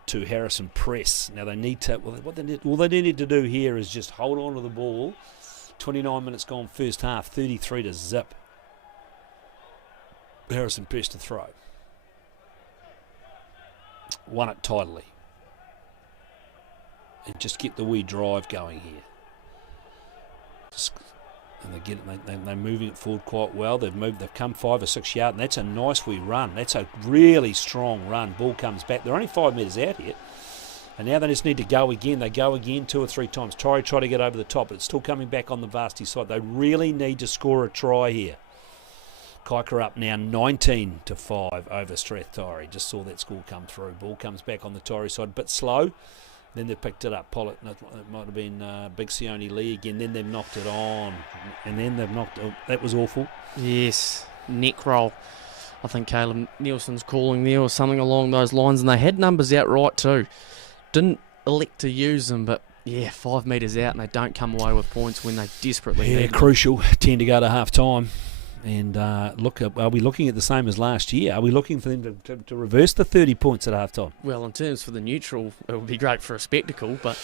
to Harrison Press. Now they need to, what they need to do here is just hold on to the ball. 29 minutes gone first half, 33 to zip. Harrison Press to throw. Won it tidily. And just get the wee drive going here. And they're moving it forward quite well. They've come 5 or 6 yards, and that's a nice wee run. That's a really strong run. Ball comes back. They're only 5 metres out here. And now they just need to go again. They go again 2 or 3 times. Try to get over the top, but it's still coming back on the varsity side. They really need to score a try here. Kaika up now 19-5 over Strathtyre. Just saw that score come through. Ball comes back on the Taieri side, a bit slow. Then they picked it up. Pollock, it might have been Big Sione Lee again. Then they've knocked it on. And then they've knocked it. That was awful. Yes, neck roll. I think Caleb Nielsen's calling there or something along those lines. And they had numbers out right too. Didn't elect to use them, but 5 metres out and they don't come away with points when they desperately need them. Crucial. 10 to go to half time. And are we looking at the same as last year? Are we looking for them to reverse the 30 points at half time? Well, in terms for the neutral, it would be great for a spectacle, but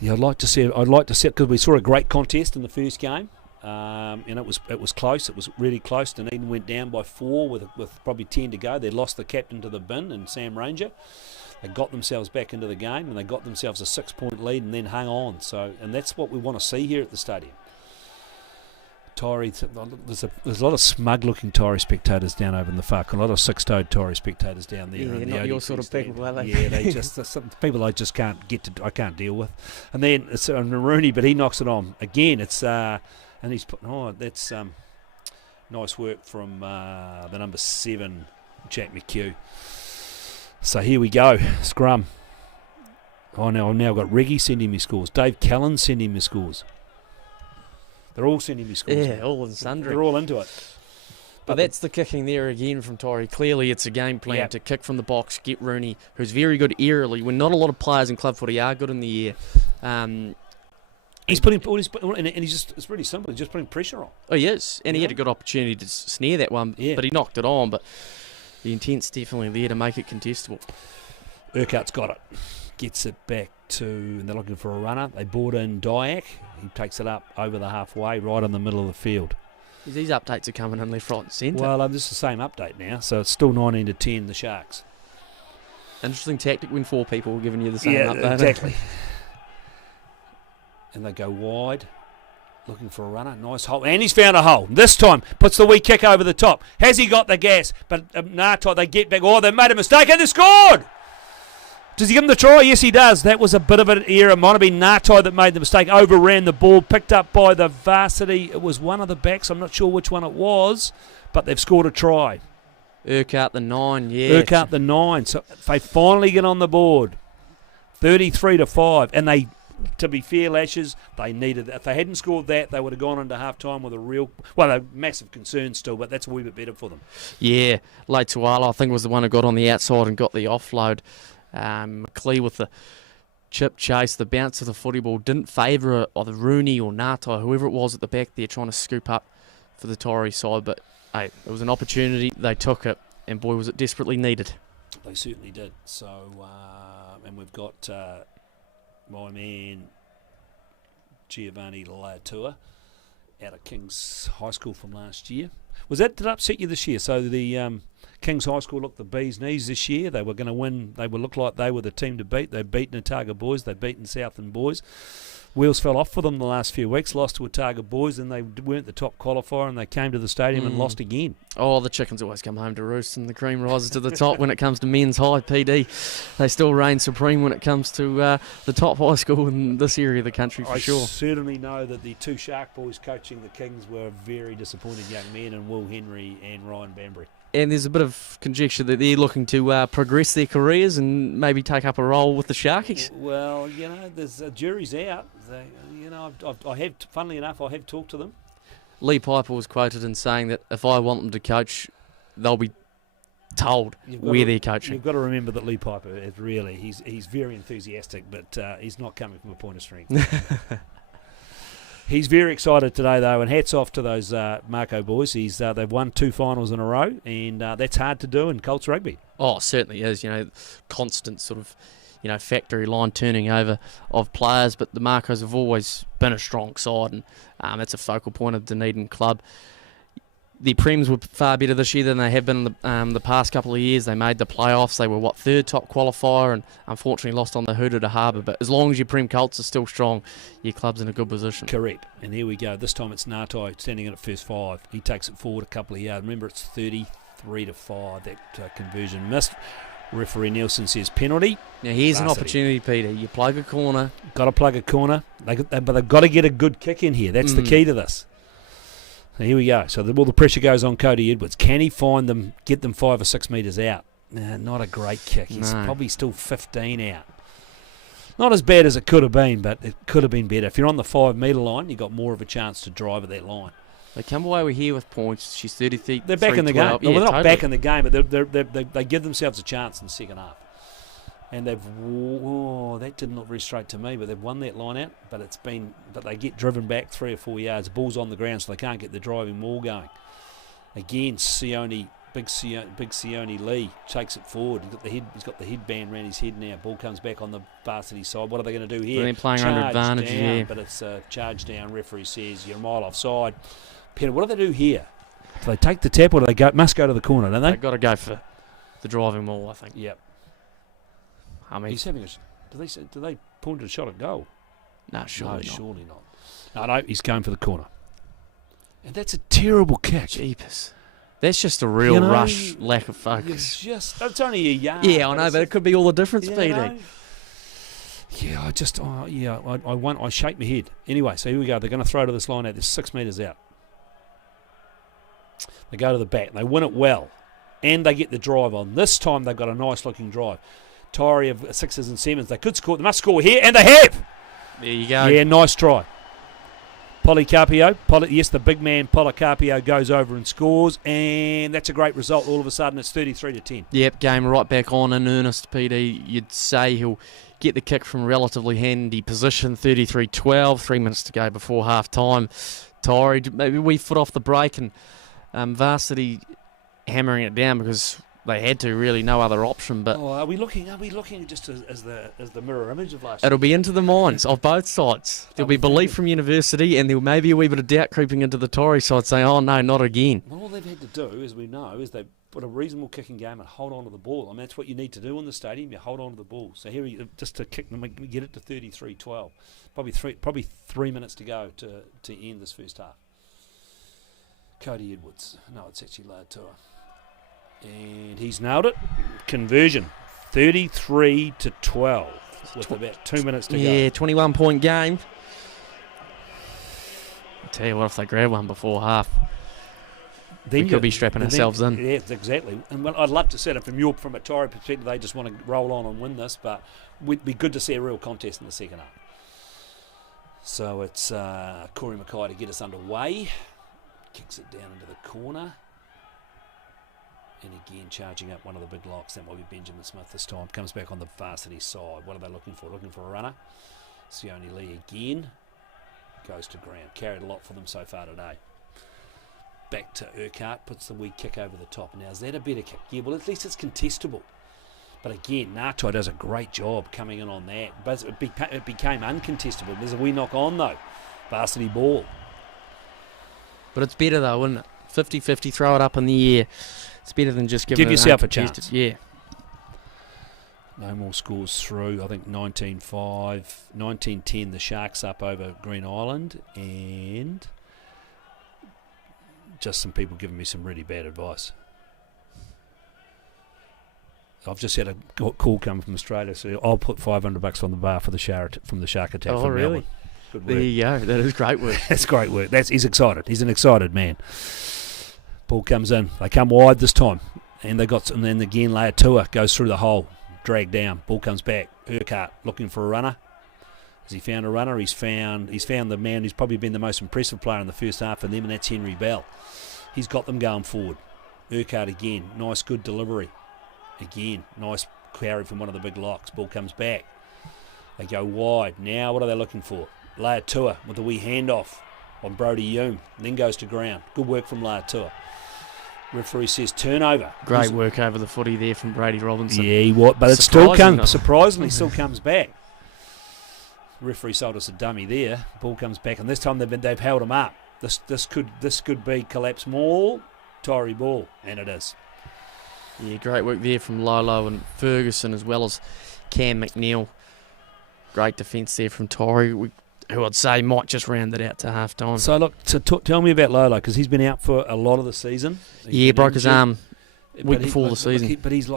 yeah, I'd like to see because we saw a great contest in the first game, and it was close. It was really close. Dunedin went down by 4 with probably 10 to go. They lost the captain to the bin and Sam Ranger. They got themselves back into the game and they got themselves a 6-point lead and then hung on. And that's what we want to see here at the stadium. Taieri, there's a lot of smug-looking Taieri spectators down over in the Fuck. A lot of six-toed Taieri spectators down there. Yeah, not your sort of people, are they? Yeah, they just some people I just can't I can't deal with. And then it's Rooney, but he knocks it on again. It's and he's put. Oh, that's nice work from the number 7, Jack McHugh. So here we go, scrum. I've now got Reggie sending me scores. Dave Callan sending me scores. They're all sending me scores. Yeah, all and sundry. They're all into it. But that's the kicking there again from Taieri. Clearly it's a game plan to kick from the box, get Rooney, who's very good aerially, when not a lot of players in club footy are good in the air. He's putting, and it's really simple, he's just putting pressure on. Oh, yes, and he had a good opportunity to snare that one, but he knocked it on, but the intent's definitely there to make it contestable. Urquhart's got it. Gets it back and they're looking for a runner. They brought in Dyack. He takes it up over the halfway, right in the middle of the field. These updates are coming in left, right and centre. Well, this is the same update now, so it's still 19-10, the Sharks. Interesting tactic when 4 people were giving you the same update. Yeah, exactly. And they go wide, looking for a runner. Nice hole. And he's found a hole. This time, puts the wee kick over the top. Has he got the gas? But Natai, they get back. Oh, they made a mistake and they scored! Does he give him the try? Yes, he does. That was a bit of an error. Might have been Natai that made the mistake. Overran the ball, picked up by the varsity. It was one of the backs. I'm not sure which one it was, but they've scored a try. Urquhart the 9, yeah. Urquhart the 9. So they finally get on the board. 33-5. And they, to be fair, Lashes, they needed. If they hadn't scored that, they would have gone into half-time with a massive concern still, but that's a wee bit better for them. Yeah, Late Tuala, I think, was the one who got on the outside and got the offload. McLeay with the chip chase, the bounce of the footy ball didn't favour either Rooney or Natai, whoever it was at the back there trying to scoop up for the Taieri side. But hey, it was an opportunity, they took it, and boy was it desperately needed. They certainly did. So, and we've got my man Giovanni Laitua out of King's High School from last year. Did it upset you this year? So the King's High School looked the bee's knees this year. They were going to win. They would look like they were the team to beat. They've beaten Otago boys. They've beaten Southern boys. Wheels fell off for them the last few weeks. Lost to Otago boys, and they weren't the top qualifier, and they came to the stadium and lost again. Oh, the chickens always come home to roost, and the cream rises to the top when it comes to men's high PD. They still reign supreme when it comes to the top high school in this area of the country, for sure. I certainly know that the 2 Shark boys coaching the Kings were very disappointed young men, and Will Henry and Ryan Banbury. And there's a bit of conjecture that they're looking to progress their careers and maybe take up a role with the Sharkies. Well, there's jury's out. I have, funnily enough, I have talked to them. Lee Piper was quoted in saying that if I want them to coach, they'll be told where they're coaching. You've got to remember that Lee Piper is really, he's very enthusiastic, but he's not coming from a point of strength. He's very excited today, though, and hats off to those Marco boys. They've won 2 finals in a row, and that's hard to do in Colts rugby. Oh, it certainly is. Constant sort of, factory line turning over of players, but the Marcos have always been a strong side, and that's a focal point of Dunedin club. The Prems were far better this year than they have been in the past couple of years. They made the playoffs. They were, 3rd top qualifier, and unfortunately lost on the Hoodoo to Harbour. But as long as your Prem Colts are still strong, your club's in a good position. Correct. And here we go. This time it's Natai standing in at first 5. He takes it forward a couple of yards. Remember, it's 33-5. That conversion missed. Referee Nielsen says penalty. Now here's an opportunity, Peter. You plug a corner. Got to plug a corner. But they've got to get a good kick in here. That's the key to this. Here we go. So the pressure goes on Cody Edwards. Can he find them, get them 5 or 6 metres out? Not a great kick. He's probably still 15 out. Not as bad as it could have been, but it could have been better. If you're on the 5 metre line, you've got more of a chance to drive at that line. They come away with here with points. She's 33. They're back in the game. Yeah, Well, they're not totally. back in the game, but they give themselves a chance in the second half. And that didn't look very straight to me, but they've won that line out. But they get driven back 3 or 4 yards. The ball's on the ground, so they can't get the driving maul going. Again, Big Sione Lee takes it forward. He's got the headband around his head now. Ball comes back on the varsity side. What are they going to do here? They're playing under advantage, down, yeah. But it's a charge down. Referee says you're a mile offside. Peter, what do they do here? Do they take the tap or do they must go to the corner, don't they? They've got to go for the driving maul, I think. Yep. I mean, He's having do they point a shot at goal? No, surely not. No, he's going for the corner. And that's a terrible kick. Jeepers. That's just a real rush, lack of focus. It's only a yard. Yeah, I know, but it could be all the difference, PD. Yeah, I shake my head. Anyway, so here we go. They're going to throw to this line out. They're 6 metres out. They go to the back. They win it well. And they get the drive on. This time they've got a nice looking drive. Taieri of 6s and 7s. They could score. They must score here. And they have. There you go. Yeah, nice try. Policarpio, the big man Policarpio goes over and scores, and that's a great result. All of a sudden, it's 33-10. Yep, game right back on in earnest, PD. You'd say he'll get the kick from relatively handy position, 33-12, 3 minutes to go before half-time. Taieri, maybe a wee foot off the brake, and Varsity hammering it down because they had to, really, no other option. But are we looking just as the mirror image of last year? It'll be into the minds of both sides. There'll be belief from University, and there'll maybe a wee bit of doubt creeping into the Taieri side, saying, "Oh no, not again." Well, all they've had to do, as we know, is they put a reasonable kicking game and hold on to the ball. I mean, that's what you need to do in the stadium. You hold on to the ball. So here, just to kick them, get it to 33-12. Probably 3 minutes to go to end this first half. Cody Edwards. No, it's actually Latua. And he's nailed it. Conversion, 33-12, with about 2 minutes to go. Yeah, 21-point game. I'll tell you what, if they grab one before half, Then we could be strapping ourselves in. Yeah, exactly. And I'd love to see it from a Taieri perspective. They just want to roll on and win this, but it'd be good to see a real contest in the second half. So it's Corey Mackay to get us underway. Kicks it down into the corner. And again, charging up one of the big locks. That might be Benjamin Smith this time. Comes back on the varsity side. What are they looking for? Looking for a runner. Sione Lee again. Goes to ground. Carried a lot for them so far today. Back to Urquhart. Puts the wee kick over the top. Now, is that a better kick? Yeah, well, at least it's contestable. But again, Natai does a great job coming in on that. But it became uncontestable. There's a wee knock on, though. Varsity ball. But it's better, though, isn't it? 50-50, throw it up in the air. It's better than just give yourself a chance. Yeah. No more scores through. I think 19-5, 19-10. The Sharks up over Green Island, and just some people giving me some really bad advice. I've just had a call come from Australia, so I'll put $500 on the bar for the from the Shark attack. Oh, from really? Melbourne. Good work. There you go. That is great work. That's great work. He's excited. He's an excited man. Ball comes in. They come wide this time, and then again Latua goes through the hole, dragged down. Ball comes back. Urquhart looking for a runner. Has he found a runner? He's found the man who's probably been the most impressive player in the first half for them, and that's Henry Bell. He's got them going forward. Urquhart again. Nice, good delivery. Again, nice carry from one of the big locks. Ball comes back. They go wide. Now, what are they looking for? Latua with a wee handoff on Brody Hume. Then goes to ground. Good work from Latua. Referee says turnover. Great work over the footy there from Brady Robinson. Yeah, but it still comes. Surprisingly, still comes back. Referee sold us a dummy there. Ball comes back, and this time they've held him up. This could be collapse maul, Taieri ball, and it is. Yeah, great work there from Lolo and Ferguson, as well as Cam McNeil. Great defence there from Taieri, who I'd say might just round it out to half time. So look, tell me about Lolo, because he's been out for a lot of the season. Broke his arm week before the season. But he's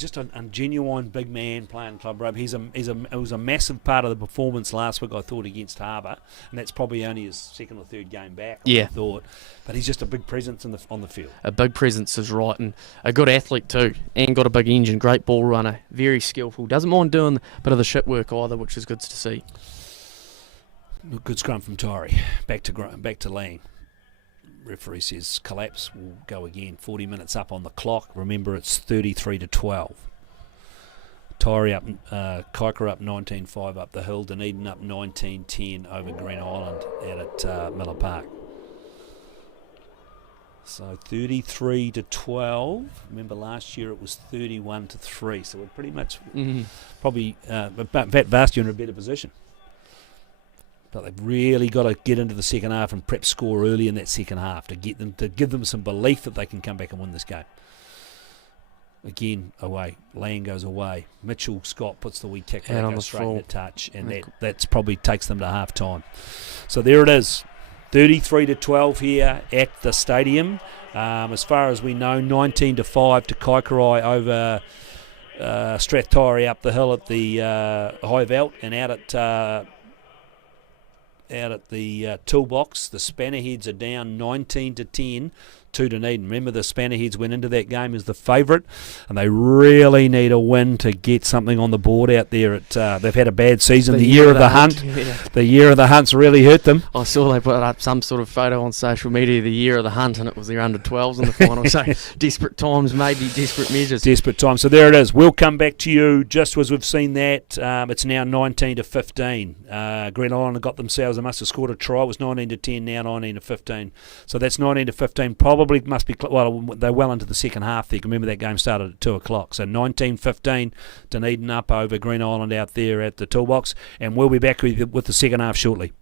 just a genuine big man playing club rugby. It was a massive part of the performance last week, I thought, against Harbour, and that's probably only his second or third game back. I thought, but he's just a big presence on the field. A big presence is right, and a good athlete too, and got a big engine, great ball runner, very skillful. Doesn't mind doing a bit of the shit work either, which is good to see. Good scrum from Taieri. Back to Lang. Referee says collapse. Will go again. 40 minutes up on the clock. Remember, it's 33-12. Taieri up, Kaikoura up 19-5 up the hill. Dunedin up 19-10 over Green Island out at Miller Park. So 33-12. Remember, last year it was 31-3. So we're pretty much probably Varsity in a better position. But they've really got to get into the second half and perhaps score early in that second half to give them some belief that they can come back and win this game. Again, away. Land goes away. Mitchell Scott puts the wee kick back on straight in the touch, and that's probably takes them to half time. So there it is. 33-12 here at the stadium. As far as we know, 19-5 to Kaikoura over Strathtyre up the hill at the High Veld, and out at the toolbox, the Spannerheads are down 19-10 to Dunedin. Remember, the Spannerheads went into that game as the favourite, and they really need a win to get something on the board out there. They've had a bad season. The year of the hunt. Yeah. The year of the hunt's really hurt them. I saw they put up some sort of photo on social media, the year of the hunt, and it was their under-12s in the final. So desperate times, maybe desperate measures. Desperate times. So there it is. We'll come back to you just as we've seen that. It's now 19-15. Green Island have got themselves. They must have scored a try. It was 19-10, now 19-15. So that's 19-15. Probably must be, they're well into the second half there. Remember, that game started at 2 o'clock. So 19-15, Dunedin up over Green Island out there at the toolbox. And we'll be back with the second half shortly.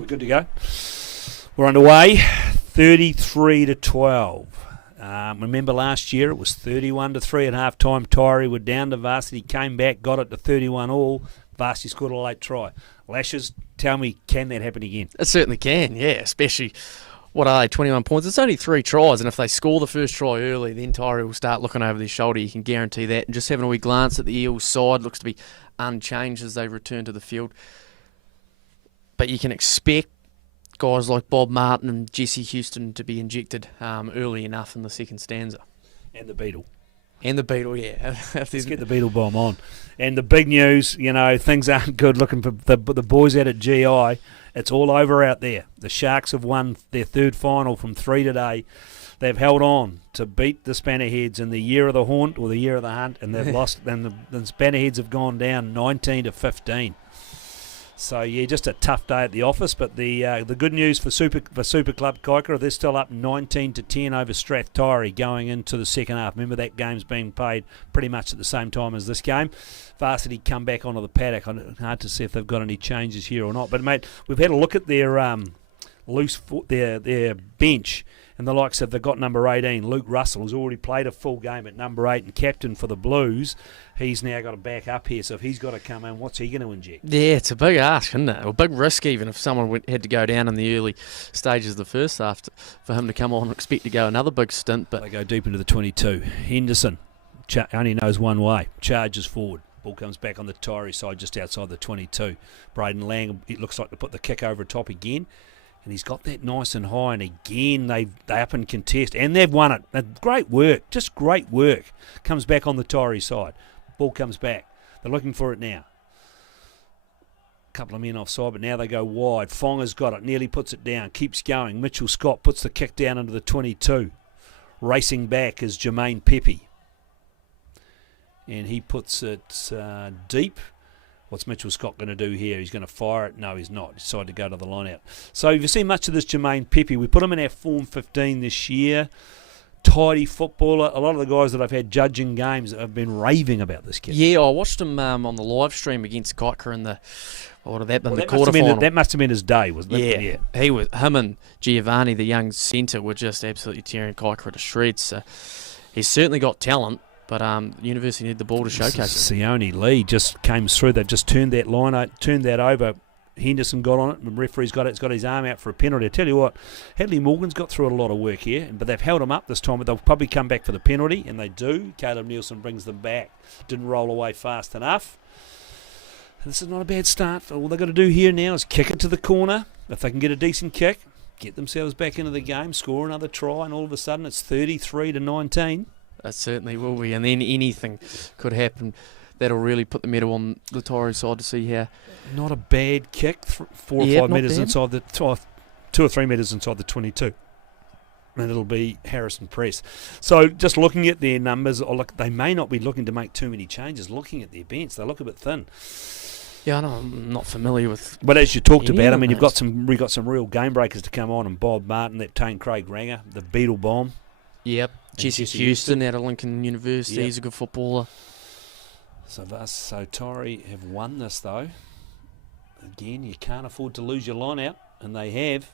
We're good to go. We're underway. 33-12. Remember last year it was 31-3 at half time. Taieri were down to Varsity, came back, got it to 31 all. Varsity scored a late try. Lashes, tell me, can that happen again? It certainly can, yeah, especially, what are they, 21 points? It's only 3 tries, and if they score the first try early, then Taieri will start looking over their shoulder. You can guarantee that. And just having a wee glance at the Eels side, looks to be unchanged as they return to the field. But you can expect guys like Bob Martin and Jesse Houston to be injected early enough in the second stanza. And the Beetle. And the Beetle, yeah. Let's get the Beetle bomb on. And the big news, things aren't good looking for the boys out at GI. It's all over out there. The Sharks have won their third final from 3 today. They've held on to beat the Spannerheads in the year of the haunt or the year of the hunt, and they've lost. And the Spannerheads have gone down 19-15. So yeah, just a tough day at the office. But the good news for Super Club Kaikoura, they're still up 19-10 over Strath Taieri going into the second half. Remember that game's being played pretty much at the same time as this game. Varsity come back onto the paddock. Hard to see if they've got any changes here or not. But mate, we've had a look at their their bench. And the likes of, they've got number 18, Luke Russell, who's already played a full game at number 8 and captain for the Blues. He's now got to back up here, so if he's got to come in, what's he going to inject? Yeah, it's a big ask, isn't it? A big risk even if someone had to go down in the early stages of the first half for him to come on and expect to go another big stint. But they go deep into the 22. Henderson only knows one way, charges forward. Ball comes back on the Taieri side just outside the 22. Braden Lang, it looks like to put the kick over top again. And he's got that nice and high, and again they up and contest, and they've won it. Great work, just great work. Comes back on the Taieri side. Ball comes back. They're looking for it now. A couple of men offside, but now they go wide. Fonga's got it, nearly puts it down, keeps going. Mitchell Scott puts the kick down into the 22. Racing back is Jermaine Pepe. And he puts it deep. What's Mitchell Scott going to do here? He's going to fire it? No, he's not. He decided to go to the line out. So if you see much of this Jermaine Pepe, we put him in our Form 15 this year. Tidy footballer. A lot of the guys that I've had judging games have been raving about this kid. Yeah, I watched him on the live stream against Kaikoura in the quarterfinal. That must have been his day, wasn't it? Yeah. Him and Giovanni, the young centre, were just absolutely tearing Kaikoura to shreds. So he's certainly got talent. But the university need the ball to showcase it. Sione Lee just came through. They've just turned that line out, turned that over. Henderson got on it. The referee's got it. He's got his arm out for a penalty. I tell you what, Hadley Morgan's got through a lot of work here, but they've held him up this time. But they'll probably come back for the penalty, and they do. Caleb Nielsen brings them back. Didn't roll away fast enough. This is not a bad start. All they've got to do here now is kick it to the corner. If they can get a decent kick, get themselves back into the game, score another try, and all of a sudden it's 33-19. It certainly will be, and then anything could happen. That'll really put the medal on the Taieri side to see how. Not a bad kick, 4 or 5 metres inside the 2 or 3 metres inside the 22, and it'll be Harrison Press. So just looking at their numbers, they may not be looking to make too many changes. Looking at their bench, they look a bit thin. Yeah, I know, I'm not familiar with. But as you talked about, I mean, we've got some real game breakers to come on, and Bob Martin, that Tane Craig Ranger, the Beetle Bomb. Yep, Jesse Houston out of Lincoln University. Yep. He's a good footballer. So Taieri have won this though. Again, you can't afford to lose your line out, and they have.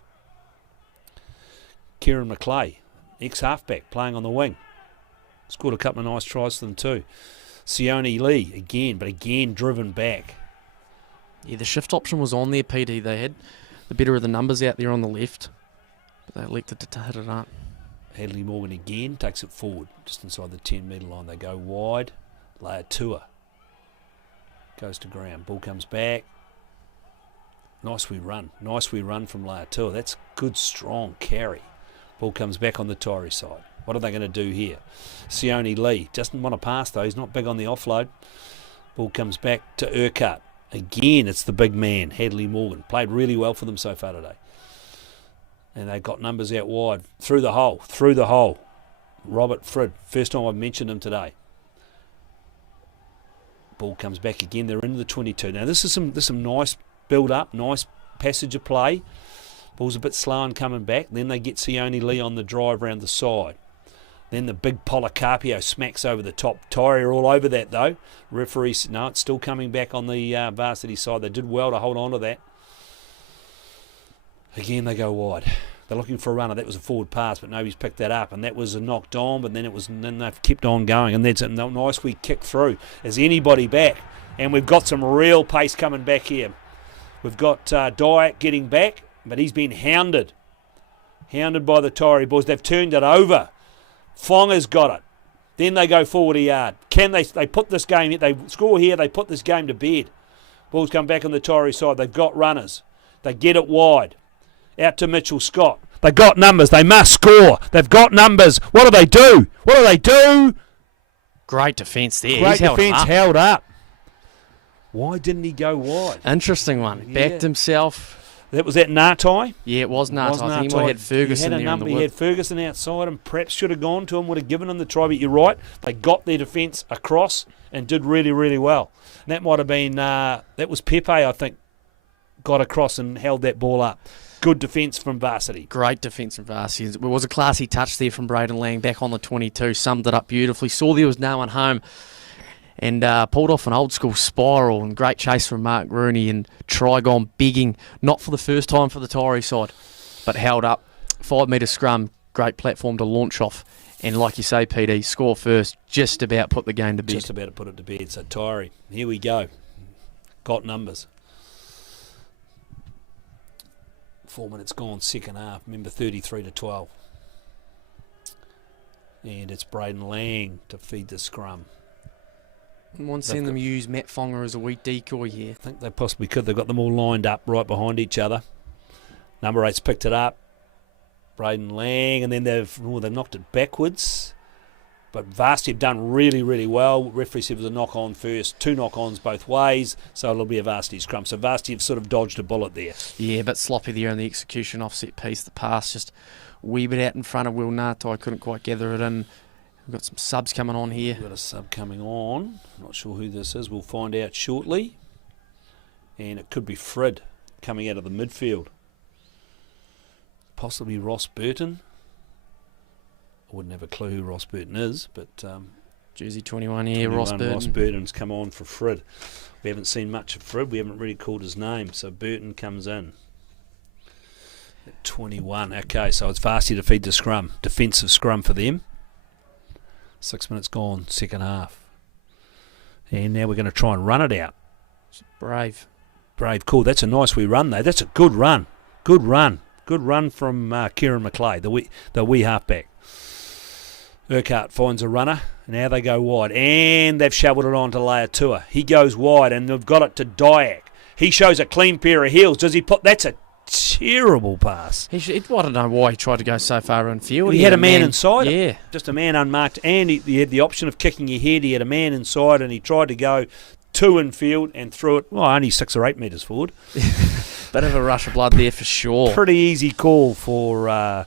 Kieran McClay, ex-halfback, playing on the wing. Scored a couple of nice tries for them too. Sione Lee, again driven back. Yeah, the shift option was on there, PD. They had the better of the numbers out there on the left, but they elected to hit it up. Hadley Morgan again takes it forward, just inside the 10-metre line. They go wide. Laetua goes to ground. Ball comes back. Nice wee run from Laetua. That's good, strong carry. Ball comes back on the Taieri side. What are they going to do here? Sione Lee doesn't want to pass though. He's not big on the offload. Ball comes back to Urquhart. Again, it's the big man, Hadley Morgan. Played really well for them so far today. And they've got numbers out wide. Through the hole. Robert Frid. First time I've mentioned him today. Ball comes back again. They're into the 22. Now this is some nice build up, nice passage of play. Ball's a bit slow and coming back. Then they get Sione Lee on the drive around the side. Then the big Policarpio smacks over the top. Taieri are all over that though. Referee, no, it's still coming back on the varsity side. They did well to hold on to that. Again, they go wide. They're looking for a runner. That was a forward pass, but nobody's picked that up. And that was a knocked on, but then they've kept on going. And that's a nice wee kick through. Is anybody back? And we've got some real pace coming back here. We've got Dyack getting back, but he's been hounded. Hounded by the Taieri boys. They've turned it over. Fonga's got it. Then they go forward a yard. Can they put this game, they score here, they put this game to bed. Ball's come back on the Taieri side. They've got runners. They get it wide. Out to Mitchell Scott. They got numbers. They must score. They've got numbers. What do they do? What do they do? Great defence there. Great defence held up. Why didn't he go wide? Interesting one. Yeah. Backed himself. That was that Natai. Yeah, it was Natai. I think he might have had Ferguson there in the He whip. had Ferguson outside and perhaps should have gone to him, would have given him the try, but you're right. They got their defence across and did really, really well. And that might have been, that was Pepe, I think, got across and held that ball up. Good defence from Varsity. Great defence from Varsity. It was a classy touch there from Braden Lang back on the 22. Summed it up beautifully. Saw there was no one home. And pulled off an old school spiral and great chase from Mark Rooney and try gone bigging, not for the first time for the Taieri side, but held up. 5 metre scrum, great platform to launch off. And like you say, PD, score first, just about put the game to bed. Just about to put it to bed. So Taieri, here we go. Got numbers. 4 minutes gone, second half. Remember 33-12. And it's Braden Lang to feed the scrum. One seeing them use Matt Fonga as a wee decoy here. I think they possibly could. They've got them all lined up right behind each other. Number 8's picked it up. Braden Lang, and then they've knocked it backwards. But Varsity have done really, really well. Referee said it was a knock-on first. 2 knock-ons both ways, so it'll be a Varsity scrum. So Varsity have sort of dodged a bullet there. Yeah, but sloppy there in the execution offset piece. The pass just a wee bit out in front of Will Natai. Couldn't quite gather it in. We've got some subs coming on here. We've got a sub coming on. Not sure who this is. We'll find out shortly. And it could be Frid coming out of the midfield. Possibly Ross Burton. I wouldn't have a clue who Ross Burton is, but Jersey 21 here, Ross Burton. Ross Burton's come on for Frid. We haven't seen much of Frid. We haven't really called his name, so Burton comes in. At 21. Okay, so it's Varsity to feed the scrum. Defensive scrum for them. 6 minutes gone, second half. And now we're going to try and run it out. Brave, cool. That's a nice wee run, though. That's a good run. Good run from Kieran McClay, the wee halfback. Urquhart finds a runner. Now they go wide. And they've shoveled it on to Leatua. He goes wide, and they've got it to Dyack. He shows a clean pair of heels. Does he put... That's a terrible pass. I don't know why he tried to go so far infield. He had a man inside him. Yeah. Just a man unmarked. And he had the option of kicking ahead. He had a man inside, and he tried to go 2 infield and threw it, only 6 or 8 metres forward. Bit of a rush of blood there for sure. Pretty easy call for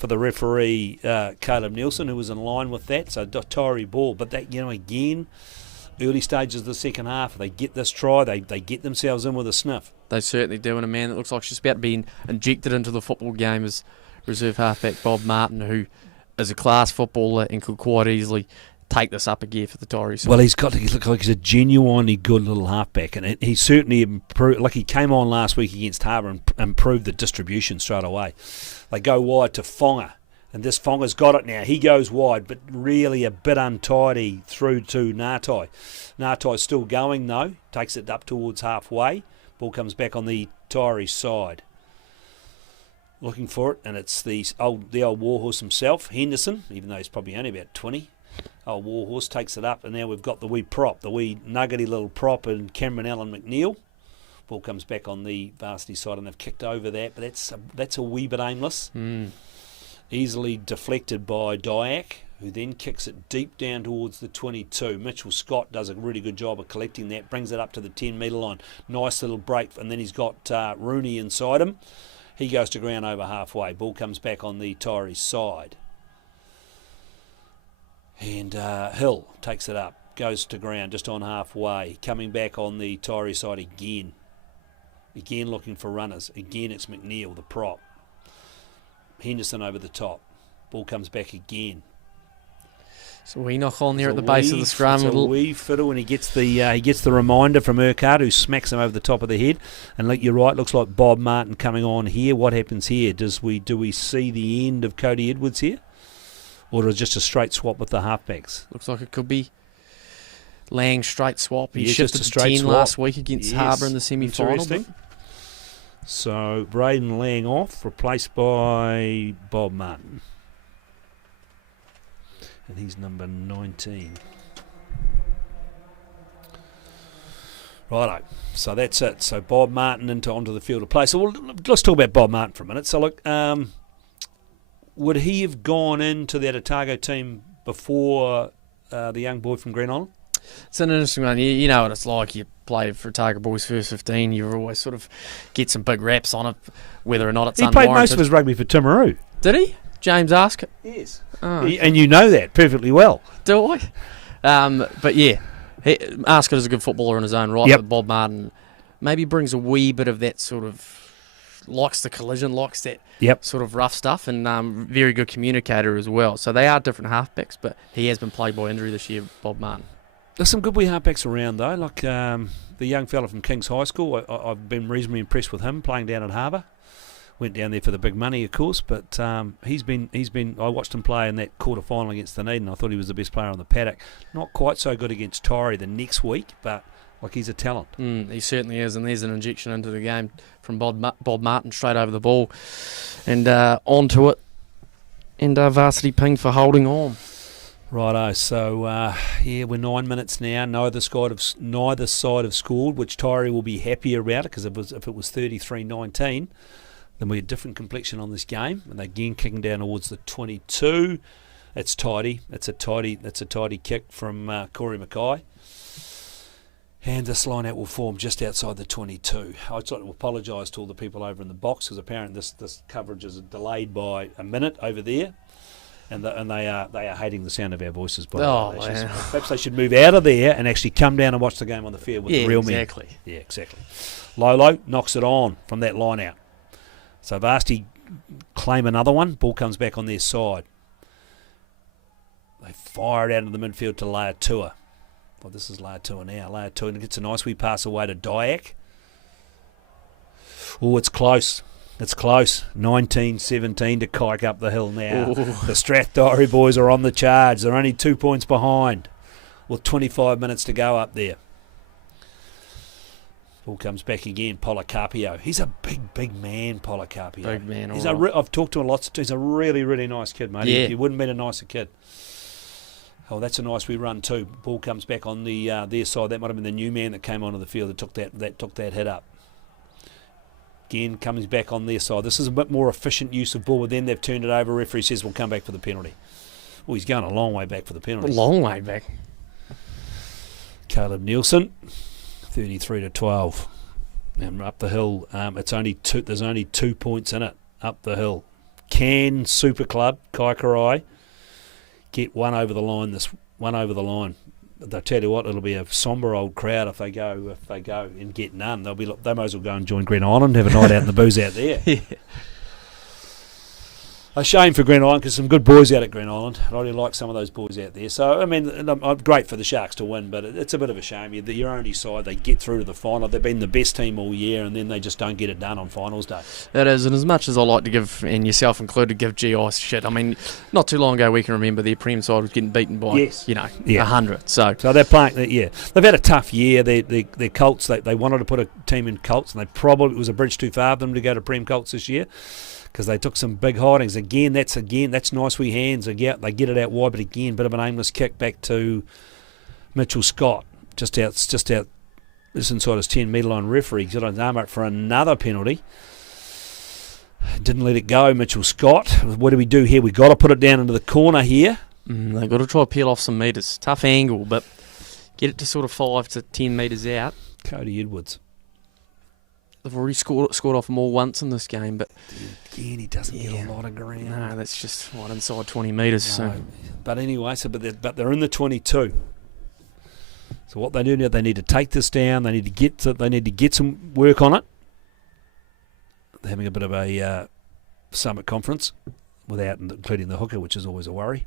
the referee, Caleb Nielsen, who was in line with that. So Taieri ball. But that, again, early stages of the second half, they get this try, they get themselves in with a sniff. They certainly do, and a man that looks like she's about to be injected into the football game is reserve halfback Bob Martin, who is a class footballer and could quite easily take this up a gear for the Taieri. Well, he looks like he's a genuinely good little halfback, and he certainly improved. Like he came on last week against Harbour and improved the distribution straight away. They go wide to Fonga, and this Fonga's got it now. He goes wide, but really a bit untidy through to Natai. Natai's still going though, takes it up towards halfway. Ball comes back on the Taieri side. Looking for it, and it's the old warhorse himself, Henderson, even though he's probably only about 20. Old warhorse takes it up, and now we've got the wee nuggety little prop in Cameron Allen McNeil. Ball comes back on the Varsity side, and they've kicked over that, but that's a wee bit aimless. Easily deflected by Dyack, who then kicks it deep down towards the 22. Mitchell Scott does a really good job of collecting that, brings it up to the 10-metre line. Nice little break, and then he's got Rooney inside him. He goes to ground over halfway. Ball comes back on the Taieri side. And Hill takes it up, goes to ground just on halfway. Coming back on the Taieri side again. Again looking for runners. Again it's McNeil, the prop. Henderson over the top. Ball comes back again. So we knock on there at the base of the scrum. It's a wee fiddle, and he gets the reminder from Urquhart, who smacks him over the top of the head. And like you're right, looks like Bob Martin coming on here. What happens here? Do we see the end of Cody Edwards here, or is it just a straight swap with the halfbacks? Looks like it could be Lang straight swap. He Yeah, shifted just a to straight 10 swap. last week against Yes. Harbour in the semi-final. Interesting. So Braden Lang off, replaced by Bob Martin. And he's number 19. Righto. So that's it. So Bob Martin onto the field of play. So let's talk about Bob Martin for a minute. So look, would he have gone into that Otago team before the young boy from Green Island? It's an interesting one. You know what it's like. You play for Otago Boys first 15. You always sort of get some big raps on it, whether or not it's He played unwarranted. most of his rugby for Timaru. Did he? James Ask? Yes. Oh, And you know that perfectly well. do I? But yeah, Askett is a good footballer in his own right. Yep. But Bob Martin maybe brings a wee bit of that sort of, likes the collision, likes that Yep. sort of rough stuff, and very good communicator as well. So they are different halfbacks, but he has been plagued by injury this year, Bob Martin. There's some good wee halfbacks around though, like the young fella from King's High School. I've been reasonably impressed with him playing down at Harbour. Went down there for the big money, of course, but he's been. I watched him play in that quarter final against Dunedin. I thought he was the best player on the paddock. Not quite so good against Taieri the next week, but like he's a talent. He certainly is, and there's an injection into the game from Bob Martin straight over the ball and onto it, and varsity pinged for holding on. Righto, so we're 9 minutes now. Neither side have scored, which Taieri will be happy about it, because if it was 33-19. Then we had different complexion on this game, and they're again kicking down towards the 22. It's tidy. It's a tidy kick from Corey Mackay. And this line out will form just outside the 22. I'd like to apologise to all the people over in the box, because apparently this coverage is delayed by a minute over there, and they are hating the sound of our voices. By the way. Perhaps they should move out of there and actually come down and watch the game on the field with the real men. Yeah, exactly. Lolo knocks it on from that line out. So Varsity claim another one. Ball comes back on their side. They fire it out of the midfield to Laotua. Well, this is Laotua now. Laotua gets a nice wee pass away to Dyack. Oh, it's close. It's close. 19-17 to Kike up the hill now. Ooh. The Strathdiary boys are on the charge. They're only 2 points behind with 25 minutes to go up there. Ball comes back again, Policarpio. He's a big man, Policarpio. Big man, I've talked to him lots. He's a really, really nice kid, mate. Yeah. He wouldn't meet a nicer kid. Oh, that's a nice wee run too. Ball comes back on the their side. That might have been the new man that came onto the field that took that hit up. Again, comes back on their side. This is a bit more efficient use of ball. With them, they've turned it over. Referee says we'll come back for the penalty. Well, he's going a long way back for the penalty. A long way back. Caleb Nielsen. 33-12, and up the hill. It's only two. There's only 2 points in it up the hill. Can Super Club Kaikorai get one over the line? They'll tell you what, it'll be a sombre old crowd if they go and get none. They might as well go and join Green Island, have a night out in the booze out there. Yeah. A shame for Green Island, because some good boys out at Green Island. I really like some of those boys out there. So, I mean, great for the Sharks to win, but it's a bit of a shame. Your only side, they get through to the final. They've been the best team all year, and then they just don't get it done on finals day. It is, and as much as I like to give, and yourself included, give GI shit, I mean, not too long ago we can remember their Prem side was getting beaten by, 100. So they're playing, they've had a tough year. Their Colts, they wanted to put a team in Colts, and it was a bridge too far for them to go to Prem Colts this year, because they took some big hidings. That's nice wee hands. They get it out wide, but again, bit of an aimless kick back to Mitchell Scott, just out, just inside his 10-metre line. Referee got his arm up for another penalty. Didn't let it go, Mitchell Scott. What do we do here? We've got to put it down into the corner here. They've got to try to peel off some metres. Tough angle, but get it to sort of 5 to 10 metres out. Cody Edwards. They've already scored off them all once in this game, but again, he doesn't get a lot of ground. No, that's just right inside 20 metres. No. So, but anyway, but they're in the 22. So what they do now, they need to take this down. They need to get some work on it. They're having a bit of a summit conference. without including the hooker, which is always a worry.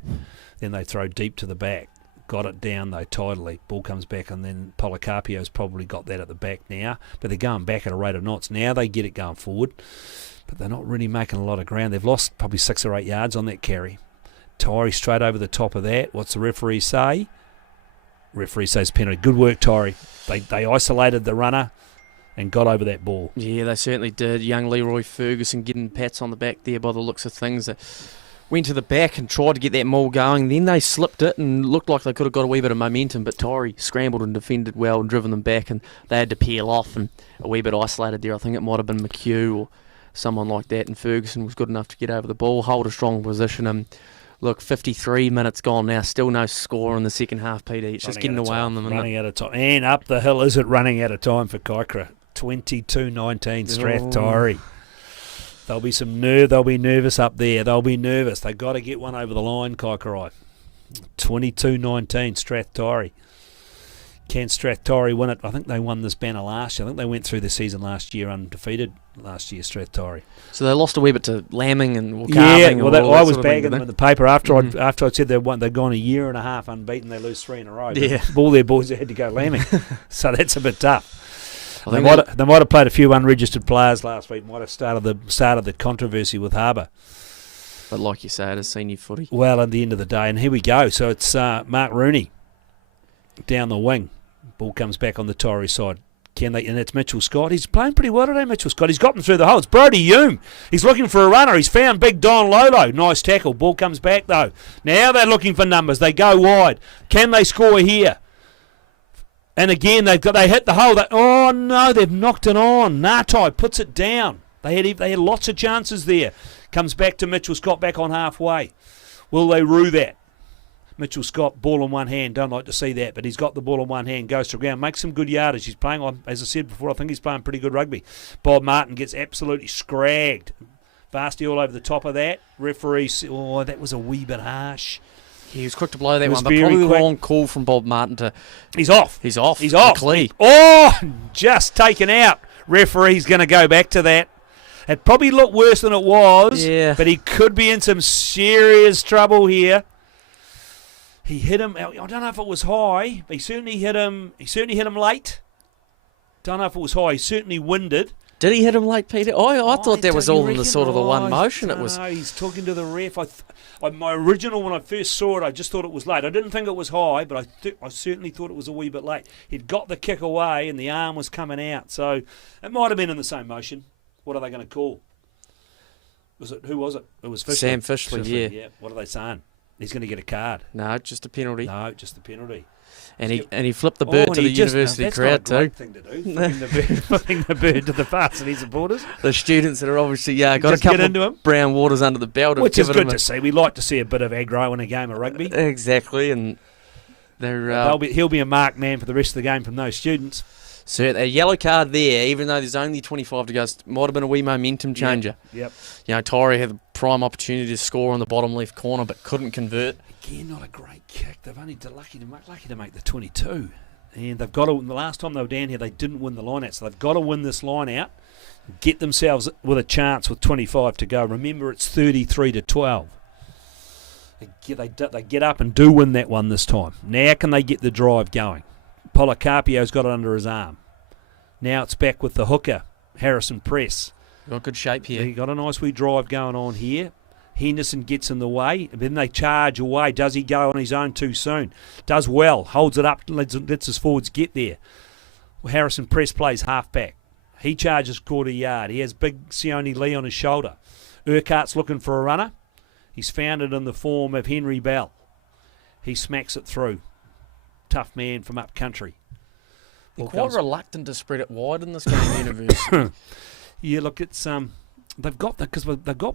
Then they throw deep to the back. Got it down though tidily. Ball comes back, and then Policarpio's probably got that at the back now, but they're going back at a rate of knots. Now they get it going forward, but they're not really making a lot of ground. They've lost probably 6 or 8 yards on that carry. Taieri straight over the top of that. What's the referee say? Referee says penalty. Good work, Taieri. They isolated the runner and got over that ball. Yeah, they certainly did. Young Leroy Ferguson getting pats on the back there by the looks of things. They went to the back and tried to get that maul going. Then they slipped it and looked like they could have got a wee bit of momentum, but Taieri scrambled and defended well and driven them back, and they had to peel off and a wee bit isolated there. I think it might have been McHugh or someone like that, and Ferguson was good enough to get over the ball, hold a strong position, and look, 53 minutes gone now, still no score in the second half, PD. It's just getting away on them. Running out of time. And up the hill, is it running out of time for Kaikra? 22-19, Strath Taieri. They'll be nervous up there. They'll be nervous. They've got to get one over the line, Kaikrai. 22-19, Strath Taieri. Can Strath Taieri win it? I think they won this banner last year. I think they went through the season last year undefeated last year, Strath Taieri. So they lost a wee bit to lambing and carving. Yeah, well, I was bagging them in the paper after I'd said they'd gone a year and a half unbeaten. They lose 3 in a row. Yeah. All their boys had to go lambing. So that's a bit tough. They might have played a few unregistered players last week. Might have started the controversy with Harbour. But like you say, it is senior footy. Well, at the end of the day, and here we go. So it's Mark Rooney down the wing. Ball comes back on the Taieri side. And it's Mitchell Scott. He's playing pretty well today, Mitchell Scott. He's got them through the hole. It's Brody Hume. He's looking for a runner. He's found Big Don Lolo. Nice tackle. Ball comes back, though. Now they're looking for numbers. They go wide. Can they score here? And again, they hit the hole. Oh, no, they've knocked it on. Ngatai puts it down. They had lots of chances there. Comes back to Mitchell Scott back on halfway. Will they rue that? Mitchell Scott, ball in one hand. Don't like to see that, but he's got the ball in one hand. Goes to ground. Makes some good yardage. He's playing, as I said before, I think he's playing pretty good rugby. Bob Martin gets absolutely scragged. Vasty all over the top of that. Referee, that was a wee bit harsh. He was quick to blow that one, but probably the wrong call from Bob Martin to... He's off. He's off. Clee. Oh, just taken out. Referee's going to go back to that. It probably looked worse than it was, but he could be in some serious trouble here. He hit him. I don't know if it was high, but he certainly hit him. He certainly hit him late. Don't know if it was high. He certainly winded. Did he hit him late, Peter? I thought that was all in the sort of the one motion. It was. No, he's talking to the ref. My original, when I first saw it, I just thought it was late. I didn't think it was high, but I certainly thought it was a wee bit late. He'd got the kick away, and the arm was coming out, so it might have been in the same motion. What are they going to call? Who was it? It was Fishley. Sam Fishley, yeah. What are they saying? He's going to get a card. No, just a penalty. No, just a penalty. And he flipped the bird to the university crowd too. That's not a great thing to do. Flipping the bird to the varsity supporters. The students that are obviously got a couple of brown waters under the belt. Which is good to see. We like to see a bit of aggro in a game of rugby. Exactly, and he'll be a marked man for the rest of the game from those students. So a yellow card there, even though there's only 25 to go, might have been a wee momentum changer. Yep. Taieri had the prime opportunity to score on the bottom left corner, but couldn't convert. Again, not a great kick. They've only lucky to make the 22, and they've got to. The last time they were down here, they didn't win the line out, so they've got to win this line out, get themselves with a chance with 25 to go. Remember, it's 33-12. They get up and do win that one this time. Now can they get the drive going? Policarpio's got it under his arm. Now it's back with the hooker, Harrison Press. Got good shape here. He got a nice wee drive going on here. Henderson gets in the way. Then they charge away. Does he go on his own too soon? Does well. Holds it up. Lets his forwards get there. Harrison Press plays halfback. He charges quarter yard. He has big Sione Lee on his shoulder. Urquhart's looking for a runner. He's found it in the form of Henry Bell. He smacks it through. Tough man from up country. They're quite reluctant to spread it wide in this game, University. Yeah, look, it's they've got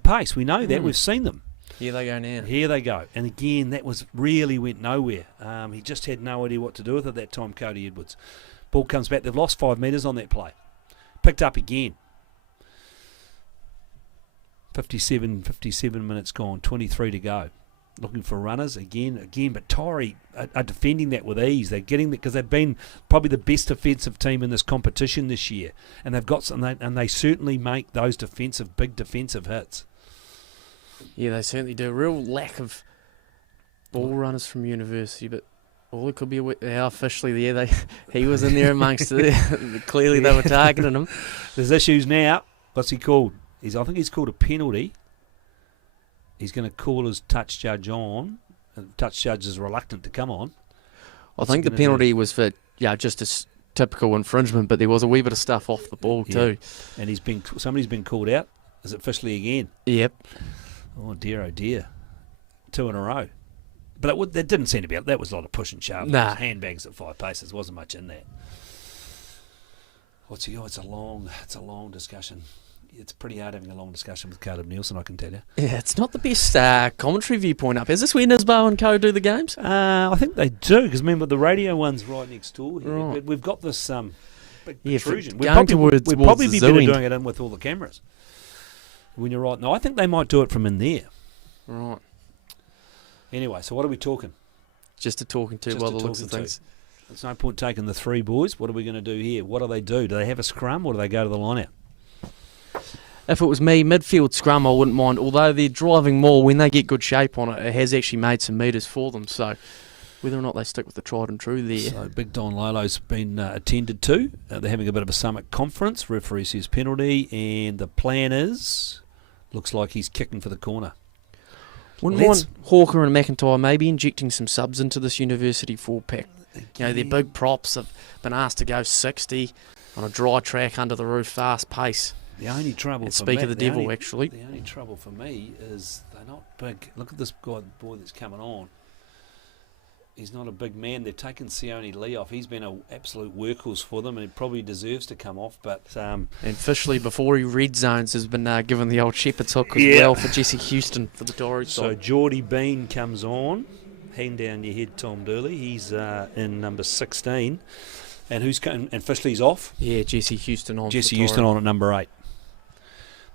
pace. We know that. We've seen them. Here they go now. Here they go. And again, that really went nowhere. He just had no idea what to do with it that time, Cody Edwards. Ball comes back. They've lost 5 metres on that play. Picked up again. 57 minutes gone. 23 to go. Looking for runners again, but Taieri are defending that with ease. They're getting that because they've been probably the best defensive team in this competition this year, and they've got some, and they certainly make those big defensive hits. Yeah, they certainly do. Real lack of ball runners from University, but all it could be officially there. He was in there amongst it. Clearly they were targeting him. There's issues now. What's he called? I think he's called a penalty. He's going to call his touch judge on. The touch judge is reluctant to come on. I think the penalty was for just a typical infringement, but there was a wee bit of stuff off the ball too. And somebody's been called out. Is it officially again? Yep. Oh dear, 2 in a row. But that didn't seem to be. That was a lot of push and shove. Nah. Handbags at 5 paces. Wasn't much in that. It's a long discussion. It's pretty hard having a long discussion with Caleb Nielsen, I can tell you. Yeah, it's not the best commentary viewpoint up. Is this where Nisbo and co do the games? I think they do, because remember the radio one's right next door here. Right. We've got this big Yeah, protrusion. going towards We'd probably the be better zooing. doing it in with all the cameras. When you're right. No, I think they might do it from in there. Right. Anyway, so what are we talking? Just a talking to by the looks of things. There's no point taking the 3 boys. What are we going to do here? What do they do? Do they have a scrum or do they go to the line out? If it was me, midfield scrum, I wouldn't mind. Although they're driving more, when they get good shape on it, it has actually made some metres for them. So whether or not they stick with the tried and true there. So Big Don Lolo's been attended to. They're having a bit of a summit conference. Referee says penalty, and the plan is, looks like he's kicking for the corner. Wouldn't mind Hawker and McIntyre maybe injecting some subs into this University 4-pack. Their big props have been asked to go 60 on a dry track under the roof, fast pace. The only trouble speak of the devil, actually. The only trouble for me is they're not big. Look at this boy that's coming on. He's not a big man. They've taken Sione Lee off. He's been an absolute workhorse for them, and he probably deserves to come off. But and Fishley, before he red zones, has been given the old shepherd's hook as well for Jesse Houston for the Taieri side. So Geordie Bean comes on. Hang down your head, Tom Dooley. He's in number 16. And and Fishley's off? Yeah, Jesse Houston on. Jesse Houston on at number 8.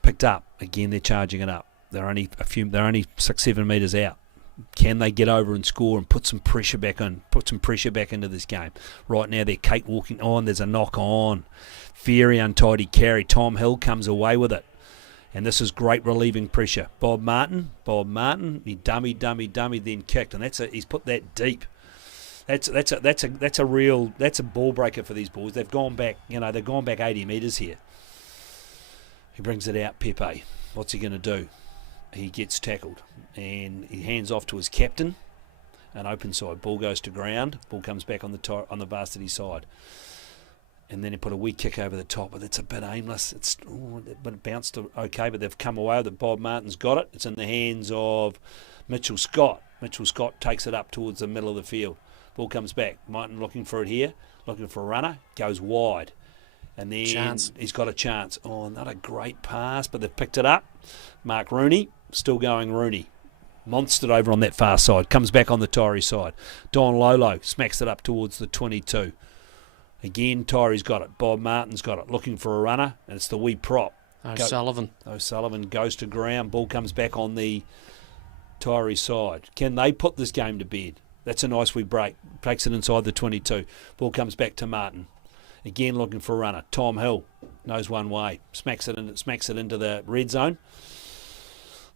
Picked up. Again, they're charging it up. They're only 6-7 metres out. Can they get over and score and put some pressure back into this game? Right now they're cakewalking on. There's a knock on. Very untidy carry. Tom Hill comes away with it. And this is great relieving pressure. Bob Martin, he dummy, then kicked, and he's put that deep. That's a ball breaker for these boys. They've gone back, they've gone back 80 metres here. He brings it out, Pepe. What's he going to do? He gets tackled, and he hands off to his captain. An open side. Ball goes to ground. Ball comes back on the varsity side. And then he put a wee kick over the top, but it's a bit aimless. But it bounced okay, but they've come away with it. Bob Martin's got it. It's in the hands of Mitchell Scott. Mitchell Scott takes it up towards the middle of the field. Ball comes back. Martin looking for it here, looking for a runner, goes wide. And then he's got a chance. Oh, not a great pass, but they've picked it up. Mark Rooney, still going Rooney. Monstered over on that far side. Comes back on the Taieri side. Don Lolo smacks it up towards the 22. Again, Taieri's got it. Bob Martin's got it. Looking for a runner, and it's the wee prop. O'Sullivan goes to ground. Ball comes back on the Taieri side. Can they put this game to bed? That's a nice wee break. Takes it inside the 22. Ball comes back to Martin. Again, looking for a runner. Tom Hill knows one way. Smacks it into the red zone.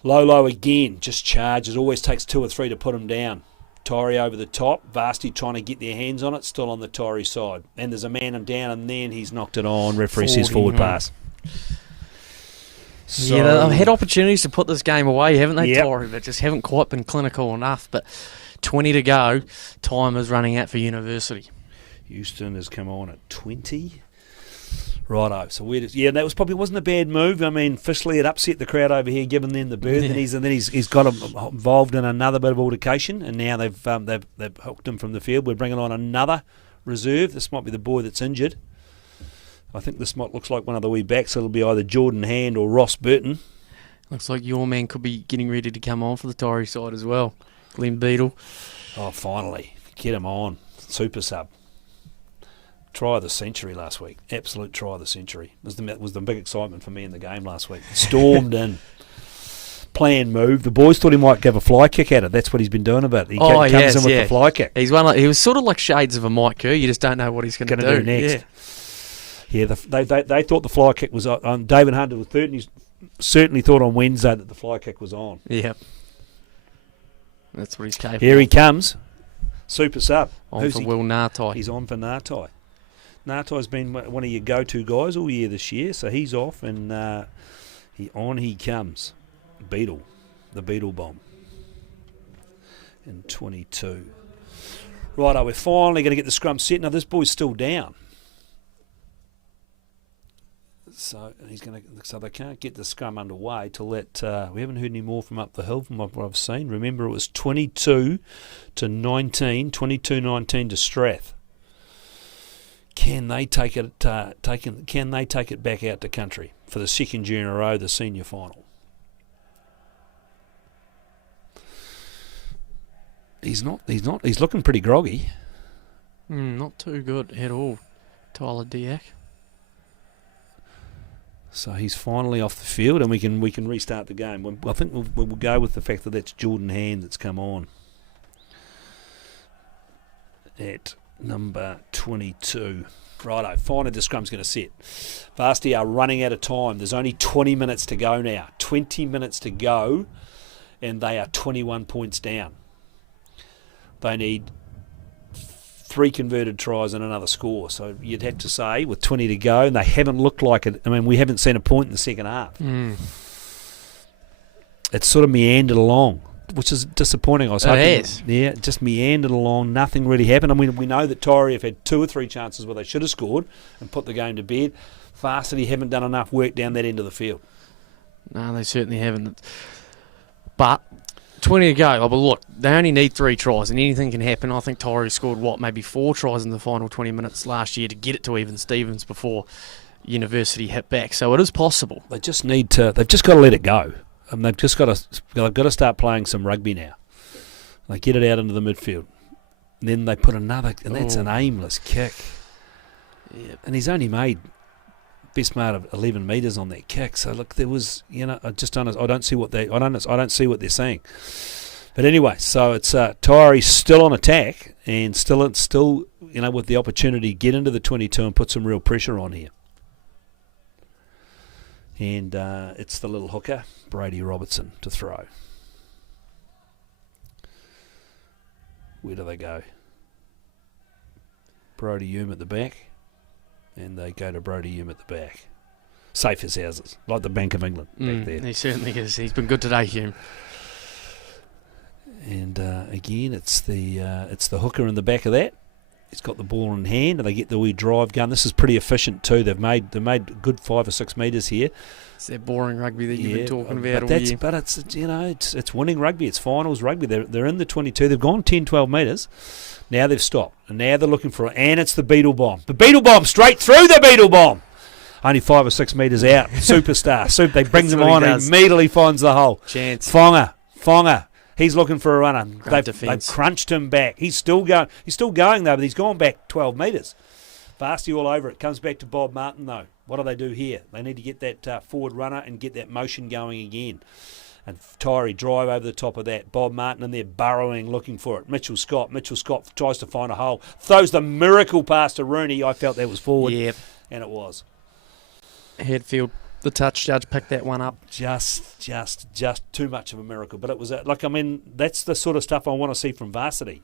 Lolo again just charges. Always takes 2 or 3 to put him down. Taieri over the top. Varsity trying to get their hands on it. Still on the Taieri side. And there's a man down, and then he's knocked it on. Referee says forward pass. So, they've had opportunities to put this game away, haven't they, Taieri? But just haven't quite been clinical enough. But 20 to go. Time is running out for University. Houston has come on at 20. Righto. So that wasn't a bad move. I mean, Fishley had upset the crowd over here, giving them the berth, and then he's got involved in another bit of altercation, and now they've hooked him from the field. We're bringing on another reserve. This might be the boy that's injured. I think this looks like one of the wee backs. It'll be either Jordan Hand or Ross Burton. Looks like your man could be getting ready to come on for the Taieri side as well. Glenn Beadle. Oh, finally. Get him on. Super sub. Try of the century last week. Absolute try of the century. Was the big excitement for me in the game last week. Stormed in. Planned move. The boys thought he might give a fly kick at it. that's what he's been doing about it. He comes in with the fly kick. He was sort of like shades of a Mike Kerr. You just don't know what he's going to do next. Yeah, they thought the fly kick was on. David Hunter was third, and certainly thought on Wednesday that the fly kick was on. Yep. That's what he's capable Here he of. comes. Super sub. On for Will Ngātai. He's on for Ngātai. Ngātai's been one of your go-to guys all year this year, so he's off, and he comes. Beetle. The Beetle Bomb. In 22. Righto, we're finally going to get the scrum set. Now, this boy's still down. So they can't get the scrum underway till that. We haven't heard any more from up the hill from what I've seen. Remember, it was 22 to 19, 22-19 to Strath. Can they take it? Can they take it back out to country for the second year in a row, the senior final? He's not. He's looking pretty groggy. Not too good at all, Tyler Diak. So he's finally off the field, and we can restart the game. I think we'll go with the fact that that's Jordan Hand that's come on at number 22. Righto, finally the scrum's going to set. Varsity are running out of time. There's only 20 minutes to go now. 20 minutes to go, and they are 21 points down. They need 3 converted tries and another score. So you'd have to say, with 20 to go, and they haven't looked like it. I mean, we haven't seen a point in the second half. It's sort of meandered along, which is disappointing. I was hoping. It is. Yeah, it just meandered along. Nothing really happened. I mean, we know that Taieri have had 2 or 3 chances where they should have scored and put the game to bed. Varsity haven't done enough work down that end of the field. No, they certainly haven't. But 20 to go. Oh, but look, they only need 3 tries, and anything can happen. I think Taieri scored, 4 tries in the final 20 minutes last year to get it to even Stevens before University hit back. So it is possible. They just need to. They've just got to let it go. They've just got to. They've got to start playing some rugby now. They get it out into the midfield, and then they put another, and that's an aimless kick. Yep. And he's only made best part of 11 metres on that kick. So look, there was, I don't see what I don't see what they're saying. But anyway, so it's Taieri still on attack and still with the opportunity to get into the 22 and put some real pressure on here. And it's the little hooker, Brady Robertson, to throw. Where do they go? Brody Hume at the back. And they go to Brody Hume at the back. Safe as houses, like the Bank of England back there. He certainly is. He's been good today, Hume. And again, it's the hooker in the back of that. He's got the ball in hand, and they get the wee drive going. This is pretty efficient too. They've made a good 5 or 6 metres here. It's that boring rugby that you've been talking about all year. But it's winning rugby. It's finals rugby. They're in the 22. They've gone 10, 12 metres. Now they've stopped, and now they're looking for it. And it's the Beetle Bomb. The Beetle Bomb, straight through the Beetle Bomb. Only 5 or 6 metres out. Superstar. They bring them on and immediately finds the hole. Chance. Fonger. He's looking for a runner. They've crunched him back. He's still going. He's still going though, but he's gone back 12 metres. Varsity all over it. Comes back to Bob Martin though. What do they do here? They need to get that forward runner and get that motion going again. And Taieri drive over the top of that. Bob Martin in there burrowing, looking for it. Mitchell Scott tries to find a hole. Throws the miracle pass to Rooney. I felt that was forward. Yep. And it was. Headfield, the touch judge picked that one up. Just too much of a miracle. But it was, that's the sort of stuff I want to see from Varsity.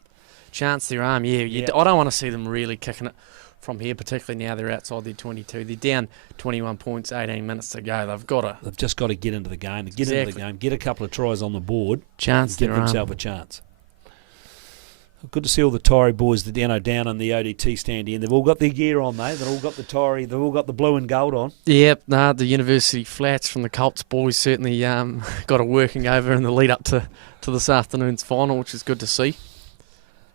Chance their arm, I don't want to see them really kicking it from here, particularly now they're outside their 22. They're down 21 points, 18 minutes to go. They've just got to get into the game. Into the game, get a couple of tries on the board. Chance give themselves a chance. Good to see all the Taieri boys down in the ODT stand here. They've all got their gear on, though. They've all got the Taieri. They've all got the blue and gold on. Yep, the University Flats from the Colts boys certainly got a working over in the lead up to this afternoon's final, which is good to see.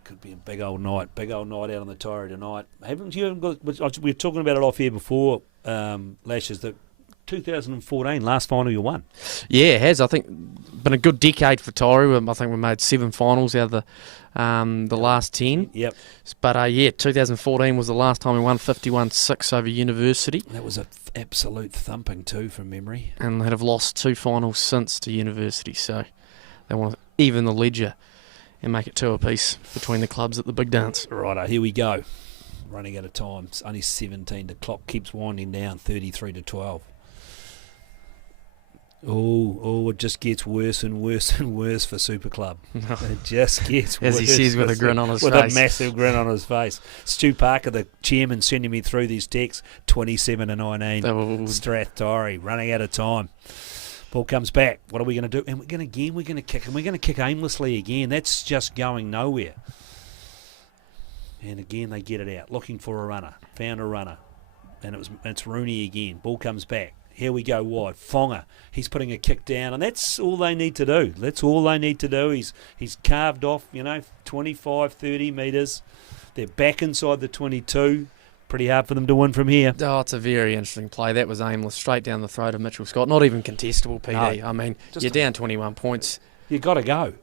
Could be a big old night out on the Taieri tonight. Haven't you got? We were talking about it off here before, Lashes, that 2014 last final you won. Yeah, it has. I think been a good decade for Taieri. I think we made 7 finals out of the last 10. Yep. But 2014 was the last time we won 51-6 over University. That was an absolute thumping too, from memory. And they have lost 2 finals since to University, so they want to even the ledger and make it 2 apiece between the clubs at the big dance. Righto, here we go. Running out of time. It's only 17. The clock keeps winding down. 33-12. It just gets worse and worse and worse for Super Club. It just gets worse. As he says with a grin on his face. With a massive grin on his face. Stu Parker, the chairman, sending me through these texts, 27-19. Strath Taieri, running out of time. Ball comes back. What are we going to do? And we're going to kick. And we're going to kick aimlessly again. That's just going nowhere. And again, they get it out. Looking for a runner. Found a runner. And it's Rooney again. Ball comes back. Here we go wide. Fonga, he's putting a kick down, and that's all they need to do. That's all they need to do. He's carved off, 25, 30 metres. They're back inside the 22. Pretty hard for them to win from here. Oh, it's a very interesting play. That was aimless, straight down the throat of Mitchell Scott. Not even contestable, PD. No, I mean, you're down 21 points. You've got to go.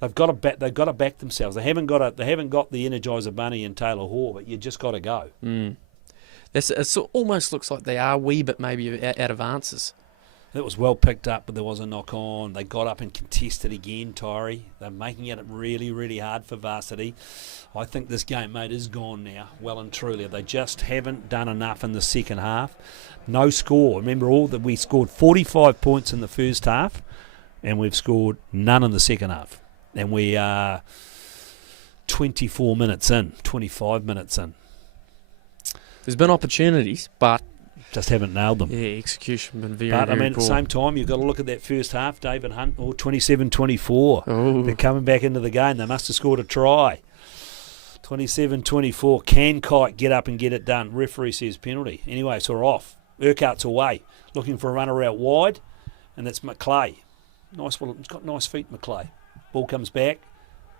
They've got to back themselves. They haven't got the Energizer Bunny and Taylor Hoare, but you just got to go. It almost looks like they are a wee bit maybe out of answers. That was well picked up, but there was a knock on. They got up and contested again, Taieri. They're making it really, really hard for Varsity. I think this game, mate, is gone now, well and truly. They just haven't done enough in the second half. No score. Remember we scored 45 points in the first half, and we've scored none in the second half. And we are 24 minutes in, 25 minutes in. There's been opportunities, but just haven't nailed them. Yeah, execution been very, but, very at the poor. same time, you've got to look at that first half, David Hunt, 27-24. They're coming back into the game. They must have scored a try. 27-24. Can Kite get up and get it done? Referee says penalty. Anyway, so we're off. Urquhart's away, looking for a runner out wide, and that's McClay. He's got nice feet, McClay. Ball comes back.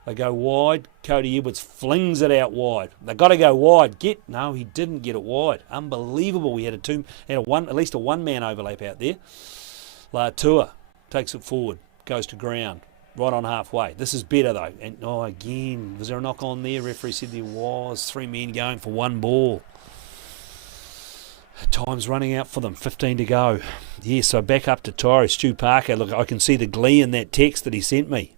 They go wide. Cody Edwards flings it out wide. They've got to go wide. No, he didn't get it wide. Unbelievable. We had at least a one-man overlap out there. Laatua takes it forward, goes to ground, right on halfway. This is better though. And again, was there a knock on there? Referee said there was. 3 men going for one ball. Time's running out for them. 15 to go. Yeah, so back up to Taieri. Stu Parker. Look, I can see the glee in that text that he sent me.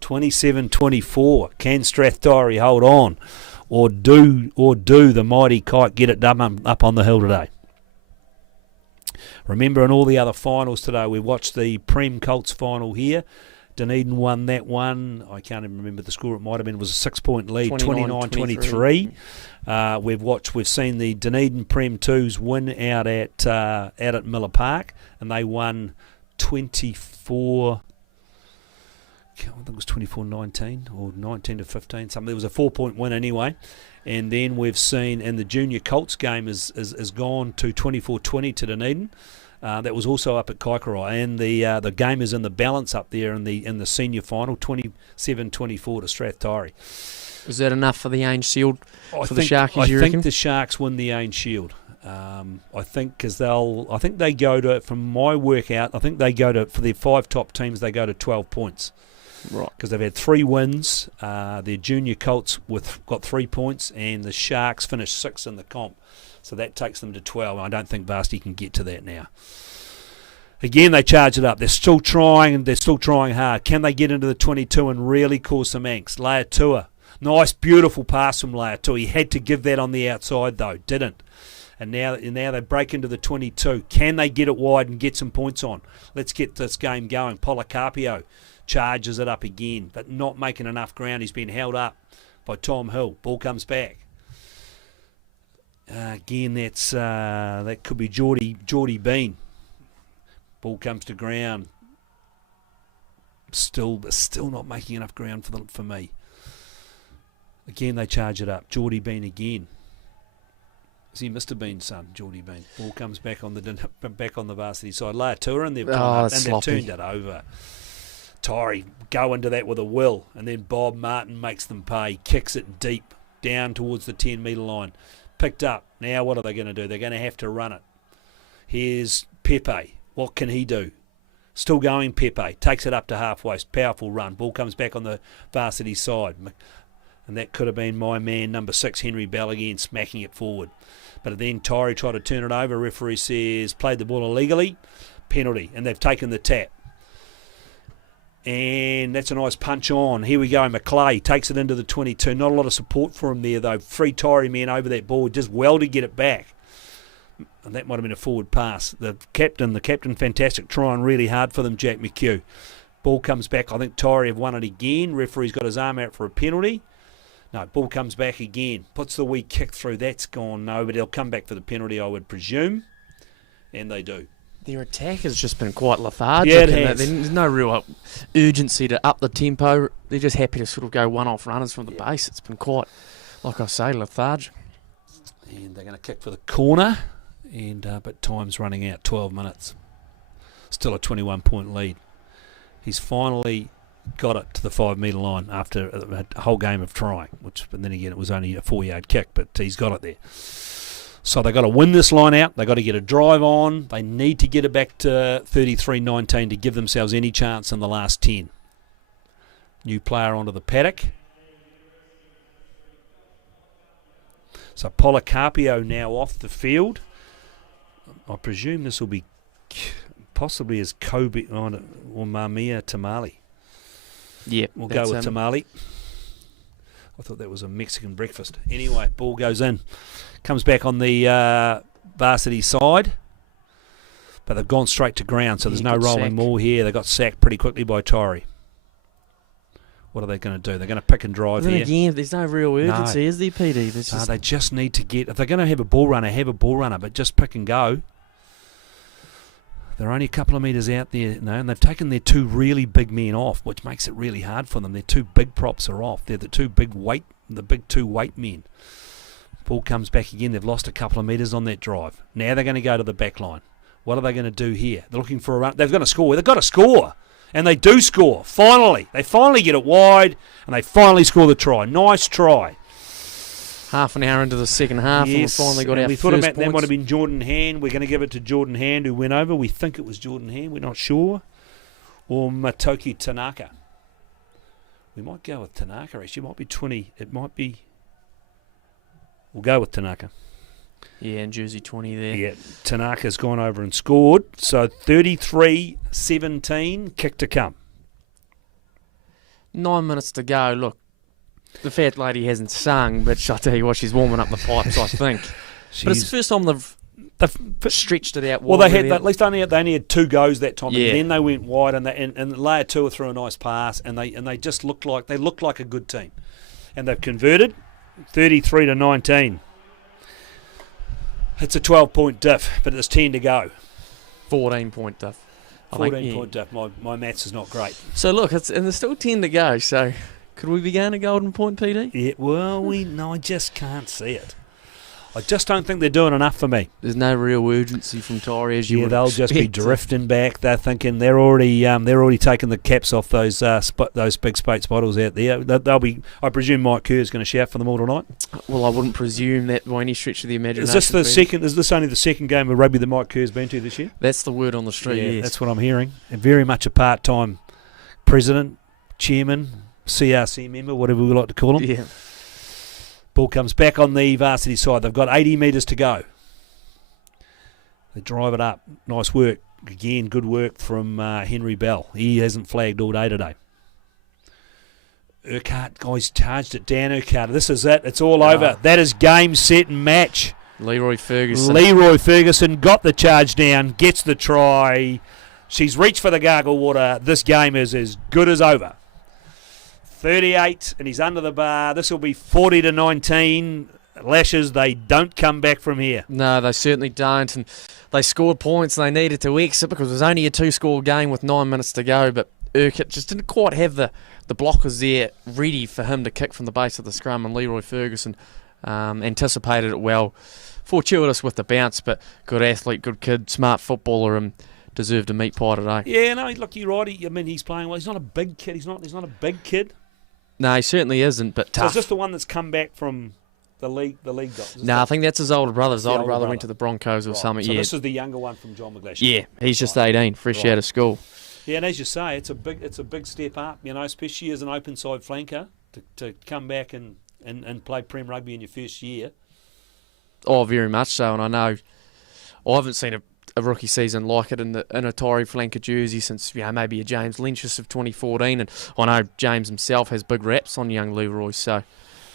27-24. Can Strath Taieri hold on, or do the mighty Kite get it done up on the hill today? Remember, in all the other finals today, we watched the Prem Colts final here. Dunedin won that one. I can't even remember the score. It might have been. It was a 6-point lead, 29-23. We've seen the Dunedin Prem 2s win out at Miller Park, and they won 24. I think it was 24-19 or 19-15. Something. There was a 4-point win anyway. And then we've seen, and the junior Colts game is gone to 24-20 to Dunedin. That was also up at Kaikorai, and the game is in the balance up there in the senior final, 27-24 to Strath Taieri. Is that enough for the Ainge Shield for the Sharkies? I think the Sharks win the Ainge Shield. I think because they go to, from my workout, I think they go to, for their 5 top teams, they go to 12 points. Right. Because they've had 3 wins. Their junior Colts got 3 points, and the Sharks finished 6 in the comp. So that takes them to 12. I don't think Varsity can get to that now. Again, they charge it up. They're still trying, and they're still trying hard. Can they get into the 22 and really cause some angst? Laatua. Nice, beautiful pass from Laatua. He had to give that on the outside, though. Didn't. And now they break into the 22. Can they get it wide and get some points on? Let's get this game going. Policarpio charges it up again, but not making enough ground. He's been held up by Tom Hill. Ball comes back. Again, that could be Geordie Bean. Ball comes to ground. Still not making enough ground for me. Again, they charge it up. Geordie Bean again. Is he Mr. Bean's son, Geordie Bean? Ball comes back on the Varsity side. Laatua, and they've turned it over. Taieri go into that with a will, and then Bob Martin makes them pay, kicks it deep down towards the 10-metre line. Picked up. Now what are they going to do? They're going to have to run it. Here's Pepe. What can he do? Still going, Pepe. Takes it up to halfway. Powerful run. Ball comes back on the Varsity side. And that could have been my man, number 6, Henry Bell again, smacking it forward. But then Taieri tried to turn it over. Referee says, played the ball illegally. Penalty. And they've taken the tap. And that's a nice punch on. Here we go. McClay takes it into the 22. Not a lot of support for him there, though. 3 Taieri men over that ball. Just well to get it back. and that might have been a forward pass. The captain, fantastic, trying really hard for them, Jack McHugh. Ball comes back. I think Taieri have won it again. Referee's got his arm out for a penalty. No, ball comes back again. Puts the wee kick through. That's gone. No, but he'll come back for the penalty, I would presume. And they do. Their attack has just been quite lethargic. Yeah, it has. There's no real urgency to up the tempo. They're just happy to sort of go one-off runners from the base. It's been quite, like I say, lethargic. And they're going to kick for the corner. But time's running out, 12 minutes. Still a 21-point lead. He's finally got it to the 5-metre line after a whole game of trying, but then again it was only a 4-yard kick, but he's got it there. So they've got to win this line out. They've got to get a drive on. They need to get it back to 33-19 to give themselves any chance in the last 10. New player onto the paddock. So Policarpio now off the field. I presume this will be possibly as Kobe or Mamia Tamale. Yeah, we'll go with Tamale. I thought that was a Mexican breakfast. Anyway, ball goes in. Comes back on the varsity side. But they've gone straight to ground, so there's no rolling ball here. They got sacked pretty quickly by Taieri. What are they going to do? They're going to pick and drive then here. Again, there's no real urgency, is there, PD? They just need to get... If they're going to have a ball runner, but just pick and go. They're only a couple of metres out there, and they've taken their two really big men off, which makes it really hard for them. Their two big props are off. They're the big two weight men. Ball comes back again. They've lost a couple of metres on that drive. Now they're going to go to the back line. What are they going to do here? They're looking for a run. They've got to score. They've got to score. And they do score. Finally. They finally get it wide, and they finally score the try. Nice try. Half an hour into the second half, and we finally got our we first thought points. That might have been Jordan Hand. We're going to give it to Jordan Hand, who went over. We think it was Jordan Hand. We're not sure. Or Matoki Tanaka. We might go with Tanaka, actually. It might be 20. It might be... We'll go with Tanaka. Yeah, and jersey 20 there. Yeah, Tanaka's gone over and scored. So 33-17, kick to come. 9 minutes to go. Look, the fat lady hasn't sung, but I'll tell you what, she's warming up the pipes, I think. But it's the first time they've stretched it out wide. Well, they only had two goes that time, Yeah. and then they went wide, and layer two threw a nice pass, and they just looked like a good team, and they've converted 33-19. It's a 12-point diff, but there's 10 to go. 14-point diff. 14-point diff. My maths is not great. So look, and there's still 10 to go. So could we be going to golden point, PD? Yeah. Well, I just can't see it. I just don't think they're doing enough for me. There's no real urgency from Taieri, as you would they'll expect. just be drifting back. They're thinking they're already taking the caps off those big Spates bottles out there. They'll be. I presume Mike Kerr's going to shout for them all tonight. Well, I wouldn't presume that by any stretch of the imagination. Is this only the second game of rugby that Mike Kerr's been to this year? That's the word on the street. Yeah, yes. that's what I'm hearing. And very much a part-time president, chairman, CRC member, whatever we like to call him. Yeah. Ball comes back on the varsity side. They've got 80 metres to go. They drive it up. Nice work. Again, good work from Henry Bell. He hasn't flagged all day today. Urquhart, guys, charged it down. Urquhart, this is it. It's all over. That is game, set and match. Leroy Ferguson got the charge down, gets the try. She's reached for the gargle water. This game is as good as over. 38, and he's under the bar. This will be 40-19. Lashes, they don't come back from here. No, they certainly don't. And they scored points and they needed to exit because it was only a 2-score game with 9 minutes to go. But Urquhart just didn't quite have the blockers there ready for him to kick from the base of the scrum. And Leroy Ferguson anticipated it well. Fortuitous with the bounce, but good athlete, good kid, smart footballer, and deserved a meat pie today. Yeah, no, look, you're right. He's playing well. He's not a big kid. He's not a big kid. No, he certainly isn't, but tough. So is this the one that's come back from the league guys? No, I think that's his older brother. His older brother brother went to the Broncos or something. So yeah. this is the younger one from John McGlash. Yeah, he's just 18, fresh out of school. Yeah, and as you say, it's a big step up, especially as an open side flanker to come back and play Prem rugby in your first year. Oh, very much so, and I know I haven't seen a rookie season like it in a Taieri flanker jersey since maybe a James Lynch's of 2014, and I know James himself has big raps on young Leroy, so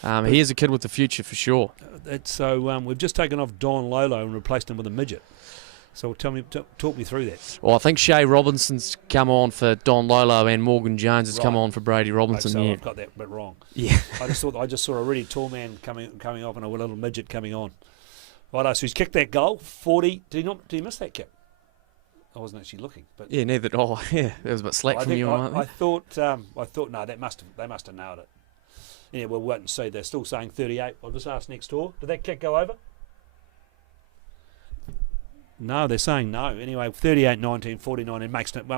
He is a kid with the future for sure. So we've just taken off Don Lolo and replaced him with a midget. So talk me through that. Well, I think Shay Robinson's come on for Don Lolo and Morgan Jones has come Right. on for Brady Robinson. So Yeah. I've got that bit wrong. Yeah. I just saw a really tall man coming off and a little midget coming on. Right, so he's kicked that goal. 40. Did he miss that kick? I wasn't actually looking, but Yeah, neither. Oh, yeah. There was a bit slack from you. I thought no, they must have nailed it. Yeah, we'll wait and see. They're still saying 38. I'll just ask next door. Did that kick go over? No, they're saying no. Anyway, 38, 19, 49. It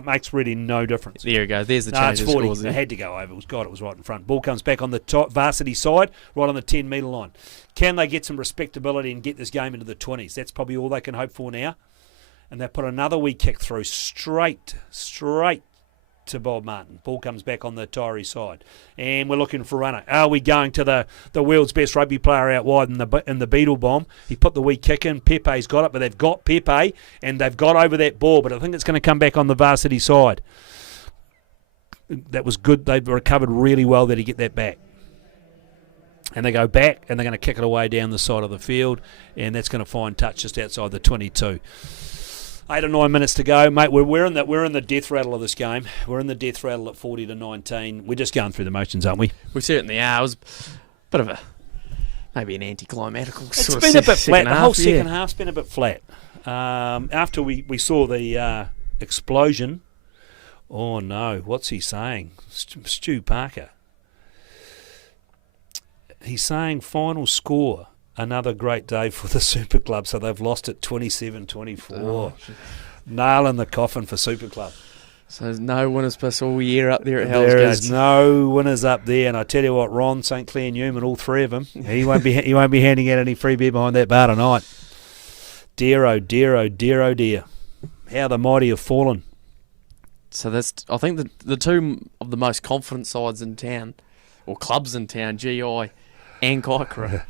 makes really no difference. There you go. There's the No, change it's of 40. scores It there. had to go over. It was right in front. Ball comes back on the varsity side, right on the 10-metre line. Can they get some respectability and get this game into the 20s? That's probably all they can hope for now. And they put another wee kick through straight to Bob Martin. Ball comes back on the Taieri side. And we're looking for a runner. Are we going to the world's best rugby player out wide in the Beetle Bomb? He put the wee kick in. Pepe's got it, but they've got Pepe, and they've got over that ball. But I think it's going to come back on the varsity side. That was good. They've recovered really well there to get that back. And they go back, and they're going to kick it away down the side of the field, and that's going to find touch just outside the 22. 8 or 9 minutes to go, mate. We're in the death rattle of this game. We're in the death rattle at 40-19. We're just going through the motions, aren't we? We certainly are. It was a bit of maybe an anticlimactical It's sort been of a bit flat. The whole half, yeah. second half's been a bit flat. After we saw the explosion. Oh no, what's he saying? Stu Parker. He's saying final score. Another great day for the Super Club, so they've lost it 27-24. Oh, Nail in the coffin for Super Club. So there's no winners plus all year up there at Hell's There Gates. is no winners up there, and I tell you what, Ron, St Clair, Newman, all three of them, he won't be handing out any free beer behind that bar tonight. Dear, oh dear, oh dear, oh dear. How the mighty have fallen. So that's, I think, the two of the most confident sides in town, or clubs in town, GI and Kaikoura,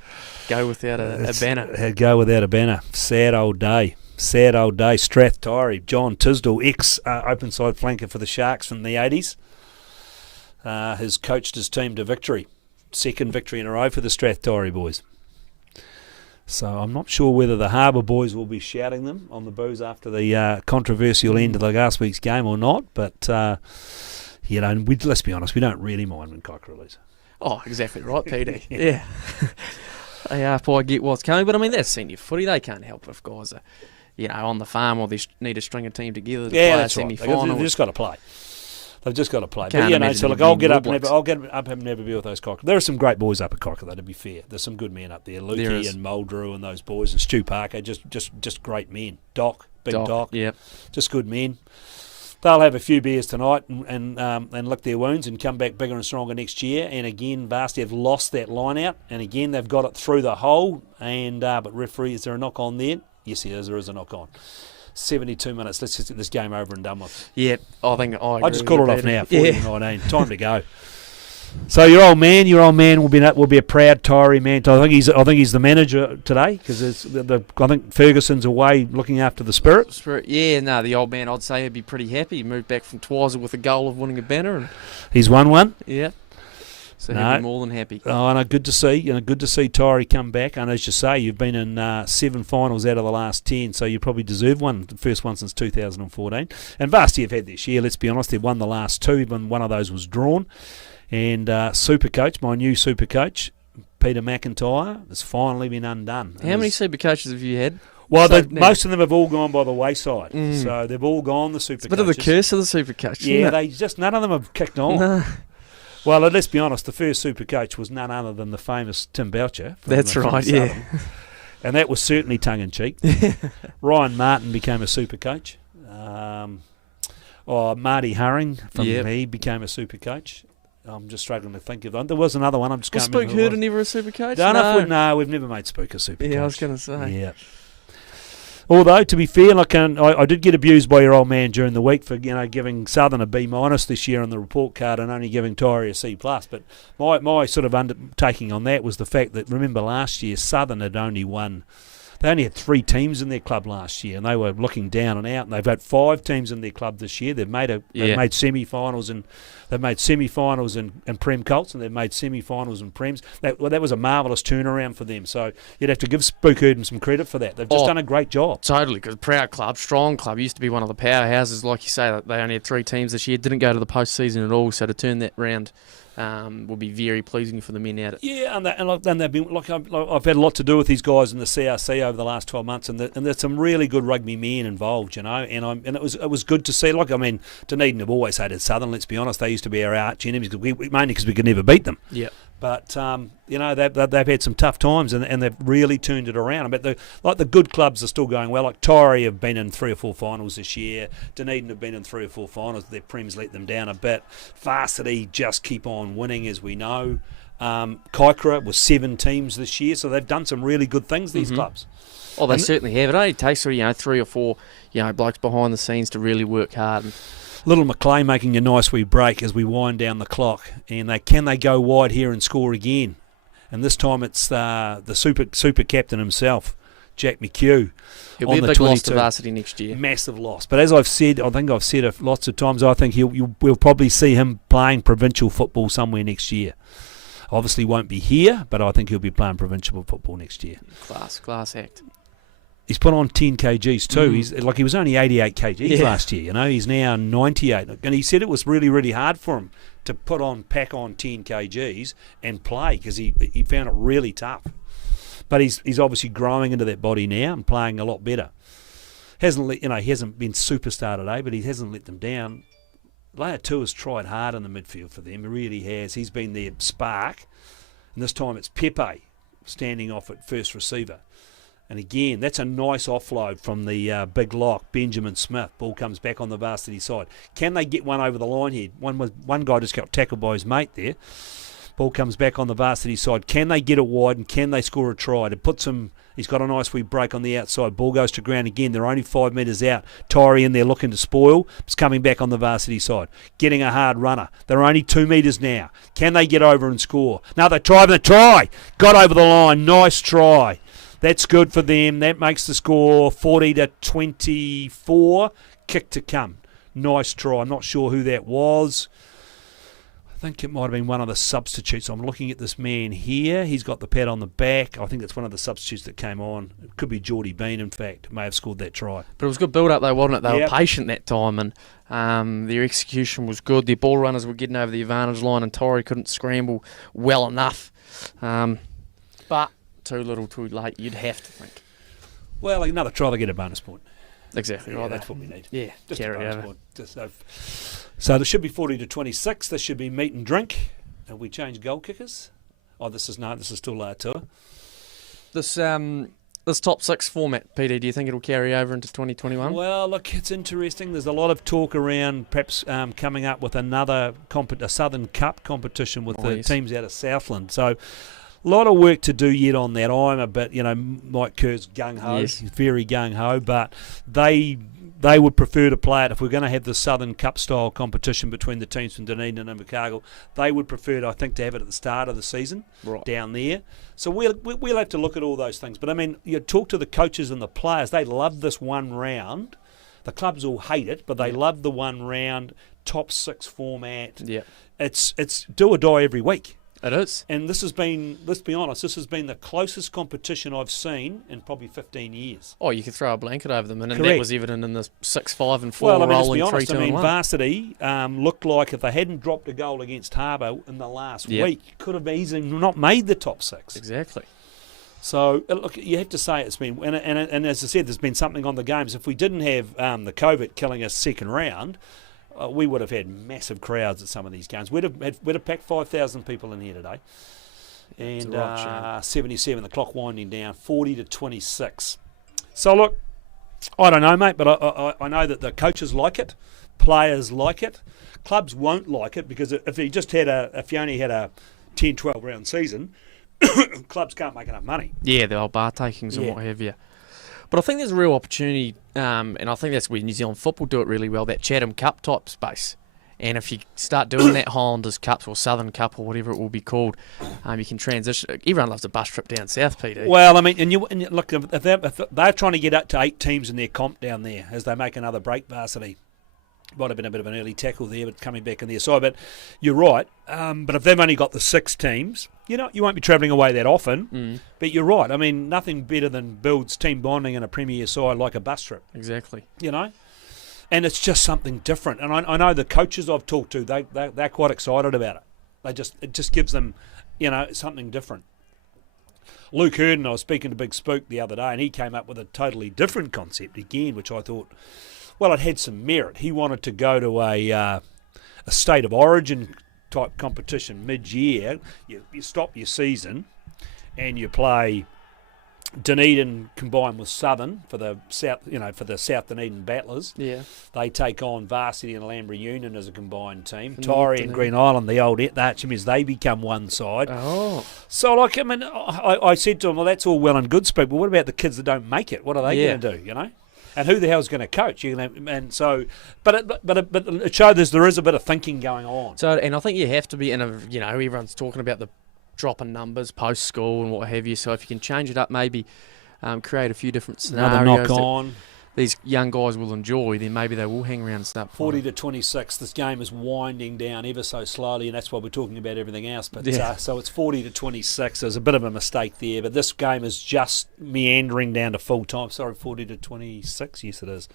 go without a banner. Had go without a banner. Sad old day. Sad old day. Strath Taieri, John Tisdall, ex-open side flanker for the Sharks from the 80s, has coached his team to victory. Second victory in a row for the Strath Taieri boys. So I'm not sure whether the Harbour boys will be shouting them on the booze after the controversial end of the last week's game or not. But, let's be honest, we don't really mind when Kaikoura lose. Oh, exactly right, PD. Yeah. They half I get what's coming, but I mean, that's senior footy. They can't help if guys are, on the farm or they need to string a team together to play a That's right. semi-final. They've just got to play. They've just got to play. Can't But, imagine so look, them I'll being get up All and Blacks. I'll get up and have a beer with those Kaikoura. There are some great boys up at Kaikoura, though, to be fair. There's some good men up there. There Lukey is. and Muldrew and those boys and Stu Parker, just great men. Big Doc, Yeah. just good men. They'll have a few beers tonight and lick their wounds and come back bigger and stronger next year. And again, Varsity have lost that line out. And again, they've got it through the hole. And but referee, is there a knock on there? Yes, there is a knock on. 72 minutes. Let's just get this game over and done with. Yeah, I think I agree I just with call you, it off Peter. now. Yeah. 40-19. Time to go. So your old man will be a proud Taieri man. I think he's the manager today because I think Ferguson's away looking after the Spirit. Yeah, no, the old man, I'd say he'd be pretty happy. He moved back from Twizel with a goal of winning a banner. And He's won one. yeah, so No. he'd be more than happy. Oh, and good to see. Good to see Taieri come back. And as you say, you've been in 7 finals out of the last 10, so you probably deserve one. The first one since 2014. And Varsity have had this year. Let's be honest, they've won the last 2. Even one of those was drawn. And Super Coach, my new Super Coach, Peter McIntyre, has finally been undone. How many super coaches have you had? Well, So now- most of them have all gone by the wayside. So they've all gone the Super It's a bit of the Coaches. curse of the super coach. Yeah, isn't none of them have kicked on. it? No. Well, let's be honest, the first Super Coach was none other than the famous Tim Boucher. That's right, yeah. And that was certainly tongue-in-cheek. Ryan Martin became a Super Coach. Marty Herring from Yep. me became a Super Coach. I'm just struggling to think of them. There was another one. I'm just Was can't Spook remember. who it Herder was. never a super coach? No, we've never made Spook a Super Coach. Yeah, I was going to say. Yeah. Although, to be fair, I did get abused by your old man during the week for giving Southern a B- this year on the report card and only giving Taieri a C+. But my sort of undertaking on that was the fact that, remember last year, Southern had only won They only had 3 teams in their club last year, and they were looking down and out. And they've had 5 teams in their club this year. They've made semi-finals and they've made semi-finals in Prem Colts, and they've made semi-finals in Prems. That was a marvellous turnaround for them. So you'd have to give Spook Erdem some credit for that. They've just done a great job. Totally, because proud club, strong club, used to be one of the powerhouses. Like you say, they only had 3 teams this year. Didn't go to the postseason at all. So to turn that round will be very pleasing for the men out. Yeah, and they've been I've had a lot to do with these guys in the CRC over the last 12 months, and there's some really good rugby men involved, and it was good to see. Dunedin have always hated Southern. Let's be honest, they used to be our arch enemies mainly because we could never beat them. Yeah. But they've had some tough times, and they've really turned it around. But the good clubs are still going well. Like Taieri have been in 3 or 4 finals this year. Dunedin have been in 3 or 4 finals. Their Prem's let them down a bit. Varsity just keep on winning, as we know. Kaikra was 7 teams this year, so they've done some really good things. These clubs. Oh, they certainly have. It only takes 3 or 4 blokes behind the scenes to really work hard. Little McLean making a nice wee break as we wind down the clock, and can they go wide here and score again? And this time it's the super captain himself, Jack McHugh. He'll be a big loss to Varsity next year. Massive loss. But as I've said, I think I've said it lots of times, I think we'll probably see him playing provincial football somewhere next year. Obviously won't be here, but I think he'll be playing provincial football next year. Class act. He's put on 10 kgs too. He was only 88 kgs last year. He's now 98, and he said it was really, really hard for him to pack on 10 kgs and play because he found it really tough. But he's obviously growing into that body now and playing a lot better. He hasn't been superstar today, but he hasn't let them down. Layer 2 has tried hard in the midfield for them. He really has. He's been their spark, and this time it's Pepe standing off at first receiver. And again, that's a nice offload from the big lock, Benjamin Smith. Ball comes back on the Varsity side. Can they get one over the line here? One guy just got tackled by his mate there. Ball comes back on the Varsity side. Can they get it wide and can they score a try? It puts him. He's got a nice wee break on the outside. Ball goes to ground again. They're only 5 metres out. Taieri in there looking to spoil. It's coming back on the Varsity side. Getting a hard runner. They're only 2 metres now. Can they get over and score? No, they're driving the try. Got over the line. Nice try. That's good for them. That makes the score 40-24. Kick to come. Nice try. I'm not sure who that was. I think it might have been one of the substitutes. I'm looking at this man here. He's got the pad on the back. I think it's one of the substitutes that came on. It could be Geordie Bean, in fact, may have scored that try. But it was good build-up, though, wasn't it? They were patient that time, and their execution was good. Their ball runners were getting over the advantage line, and Taieri couldn't scramble well enough. But too little, too late, you'd have to think. Well, another try, they get a bonus point. Exactly right. That's what we need. Yeah, just carry a bonus over. Point. So there should be 40-26. There should be meat and drink. Have we changed goal kickers? Oh, this is still Layer Tour. This top 6 format, Peter, do you think it'll carry over into 2021? Well, look, it's interesting. There's a lot of talk around perhaps coming up with a Southern Cup competition with the teams out of Southland. So a lot of work to do yet on that. I'm a bit, Mike Kerr's gung-ho. Yes. He's very gung-ho, but they would prefer to play it. If we're going to have the Southern Cup-style competition between the teams from Dunedin and Otago, they would prefer, I think, to have it at the start of the season down there. So we'll have to look at all those things. But, I mean, you talk to the coaches and the players, they love this one round. The clubs all hate it, but they love the one round, top 6 format. Yeah. It's do or die every week. It is. And this has been, let's be honest, this has been the closest competition I've seen in probably 15 years. Oh, you could throw a blanket over them, and Correct. That was evident in the 6-5 and 4 well, I mean, rolling let's be honest, 3-2 and 1. Varsity looked like if they hadn't dropped a goal against Harbour in the last week, could have easily not made the top 6. Exactly. So, look, you have to say it's been, and as I said, there's been something on the games. If we didn't have the COVID killing us second round, we would have had massive crowds at some of these games. We'd have packed 5,000 people in here today. And 77, the clock winding down, 40-26. So look, I don't know, mate, but I know that the coaches like it, players like it, clubs won't like it because if you only had a 10-12 round season, clubs can't make enough money. Yeah, the old bar takings and what have you. But I think there's a real opportunity, and I think that's where New Zealand football do it really well, that Chatham Cup type space. And if you start doing that Highlanders Cup or Southern Cup or whatever it will be called, you can transition. Everyone loves a bus trip down south, PD. Well, I mean, and you look, if they're trying to get up to 8 teams in their comp down there as they make another break varsity. Might have been a bit of an early tackle there, but coming back in their side. But you're right. But if they've only got the 6 teams, you won't be travelling away that often. But you're right. I mean, nothing better than builds team bonding in a Premier side like a bus trip. Exactly. And it's just something different. And I know the coaches I've talked to, they're quite excited about it. It just gives them, something different. Luke Hurden, I was speaking to Big Spook the other day, and he came up with a totally different concept again, which I thought, well, it had some merit. He wanted to go to a state of origin type competition mid-year. You stop your season and you play Dunedin combined with Southern for the South, for the South Dunedin Battlers. Yeah. They take on Varsity and Alhambra Union as a combined team. Taieri and Green Island, the old Archimedes, they become one side. Oh. So, I said to him, well, that's all well and good, Spook, but what about the kids that don't make it? What are they going to do, And who the hell's going to coach? But it showed there is a bit of thinking going on. So, and I think you have to be in a, everyone's talking about the drop in numbers post school and what have you. So if you can change it up, maybe create a few different scenarios. Another knock on. These young guys will enjoy, then maybe they will hang around and start 40 to 26. This game is winding down ever so slowly, and that's why we're talking about everything else. But so it's 40 to 26. There's a bit of a mistake there, but this game is just meandering down to full time. Sorry, 40 to 26. Yes, it is.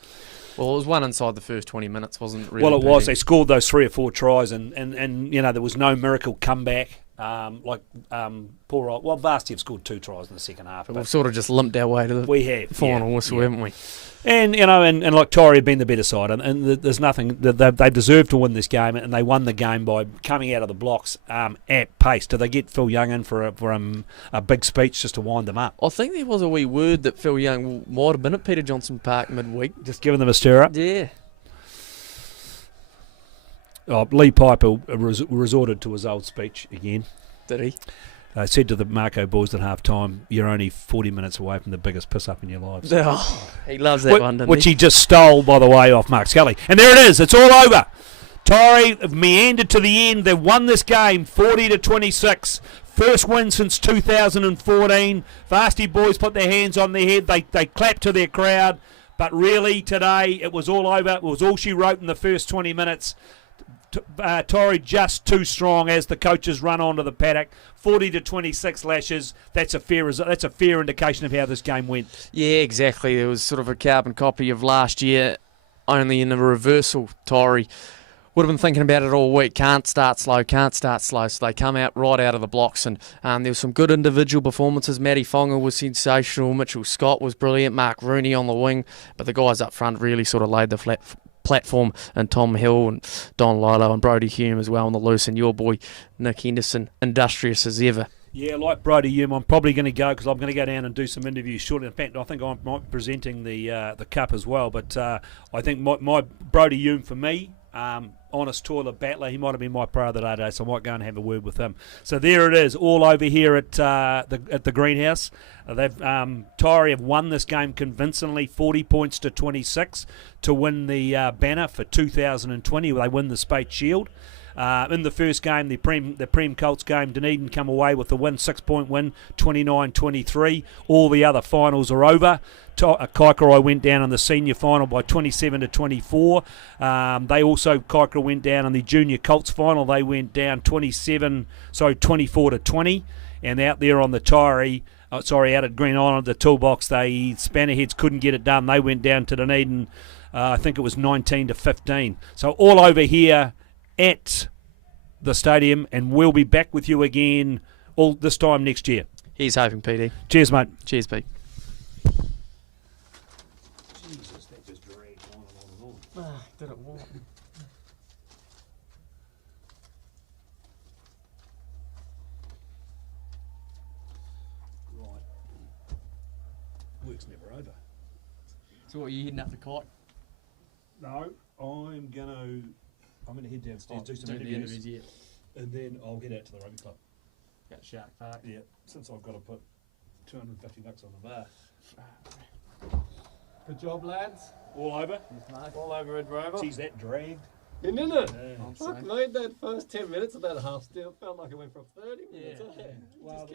Well, it was one inside the first 20 minutes, wasn't it? Really, well, it was. They scored those 3 or 4 tries, and there was no miracle comeback. Poor old. Well, Varsity have scored 2 tries in the second half. But we've sort of just limped our way to the final whistle, haven't we? And like Taieri have been the better side, and there's nothing. They deserve to win this game, and they won the game by coming out of the blocks at pace. Do they get Phil Young in for a big speech just to wind them up? I think there was a wee word that Phil Young might have been at Peter Johnson Park midweek, just giving them a stir up. Yeah. Lee Piper resorted to his old speech again. Did he? Said to the Marco boys at half-time, you're only 40 minutes away from the biggest piss-up in your lives. Oh, he loves that one, doesn't which he just stole, by the way, off Mark Scully. And there it is. It's all over. Taieri have meandered to the end. They've won this game 40 to 26. First win since 2014. Varsity boys put their hands on their head. They clapped to their crowd. But really, today, it was all over. It was all she wrote in the first 20 minutes. Taieri just too strong as the coaches run onto the paddock. 40 to 26 lashes. That's a fair indication of how this game went. Yeah, exactly. It was sort of a carbon copy of last year, only in a reversal. Taieri would have been thinking about it all week. Can't start slow. So they come out right out of the blocks, and there were some good individual performances. Matty Fonga was sensational. Mitchell Scott was brilliant. Mark Rooney on the wing, but the guys up front really sort of laid the platform, and Tom Hill and Don Lilo and Brodie Hume as well on the loose, and your boy Nick Henderson, industrious as ever. Yeah, like Brodie Hume, I'm probably going to go because I'm going to go down and do some interviews shortly. In fact, I think I might be presenting the cup as well. But I think my Brodie Hume for me, honest toilet battler, he might have been my pro of the day today, so I might go and have a word with him. So there it is, all over here at the greenhouse. Taieri have won this game convincingly, 40 points to 26 to win the banner for 2020. They win the Spate Shield. In the first game, the Prem Colts game, Dunedin come away with the win, 6-point win, 29-23. All the other finals are over. Kaikorai went down in the senior final by 27 to 24. Kaikorai went down in the junior Colts final. They went down 24 to 20. And out there on the Taieri, out at Green Island, the toolbox, Spannerheads couldn't get it done. They went down to Dunedin, I think it was 19 to 15. So all over here at the stadium, and we'll be back with you again all this time next year. He's hoping, PD. Cheers, mate. Cheers, Pete. Jesus, that just dragged on. Did it what? Right. Work's never over. So what, are you heading up the kite? No, I'm going to head downstairs, do some interviews, and then I'll get out to the rugby club. Got Shark Park. Yeah, since I've got to put $250 on the bar. Good job, lads. All over? Yes, mate. All over Red Rover. Geez, that dragged. Didn't it? Yeah. Fuck, mate, that first 10 minutes of that half still felt like it went for 30 minutes. Yeah. Well,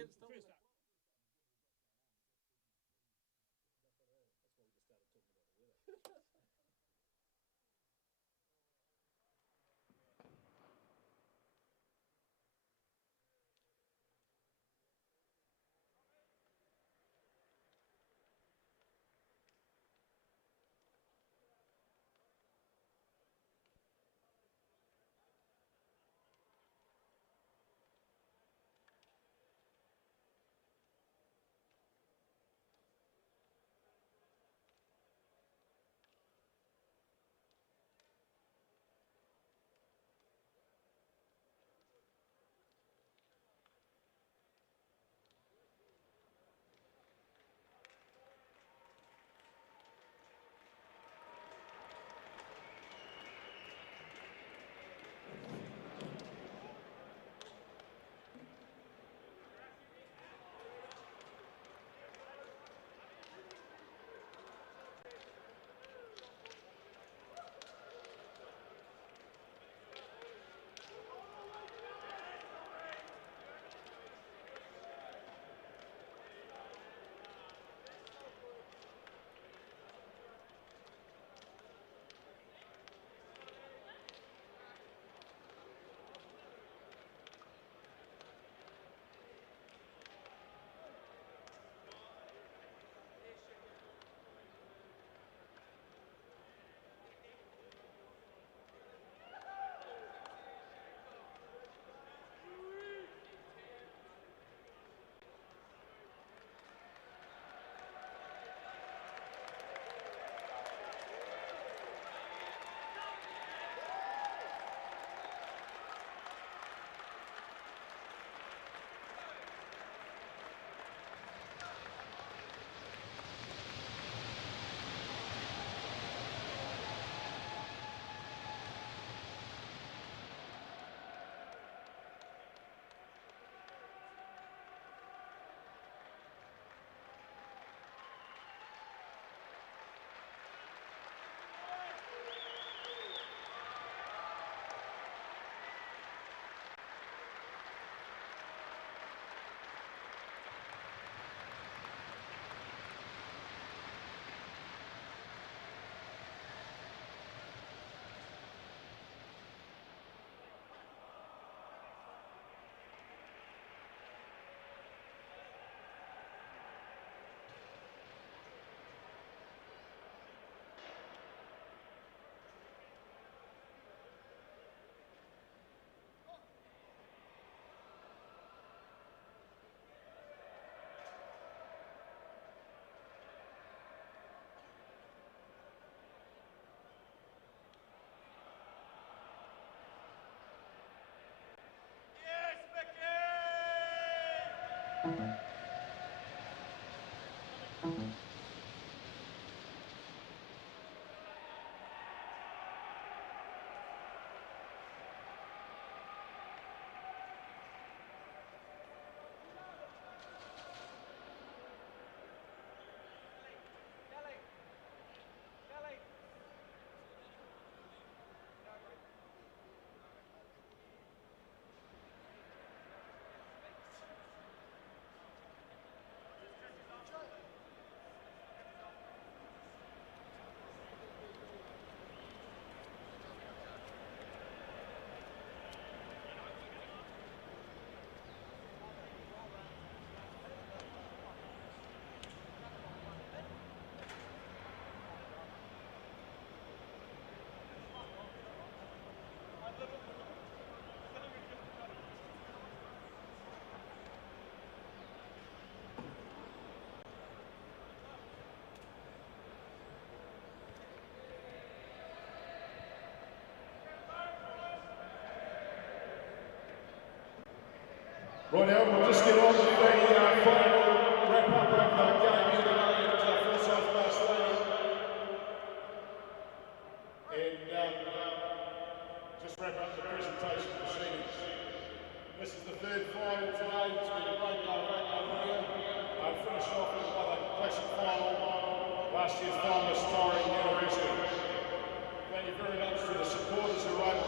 Just kept stopping. Right now, we'll just get on with the final wrap-up of the game here today at Forsyth Bar Stadium. And just wrap up the presentation proceedings. This is the third final today. It's been a great day over here. Finished off with another classic final. Last year's finalist, Taieri. Thank you very much to the supporters who were able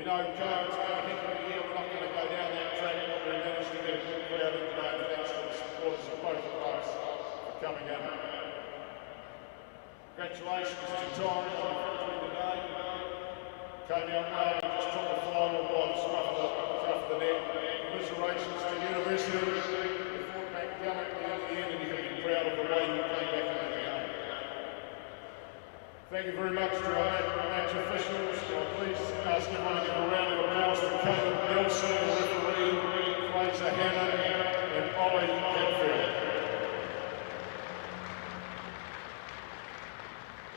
We know Joe's going to hit the year. We're not going to go down that track, but we managed to get a good crowd in today, and thanks to the supporters of both clubs for coming in. Congratulations to Taieri on the victory today. Came out well and just took the final by the scruff of the neck. Commiserations to University. You fought back gallantly in the end, and you can be proud of the way you came back into the game. Thank you very much to our match officials. Please ask everyone to give a round of applause to Caleb Nelson, the referee, Fraser Hannon, and Ollie Hadfield.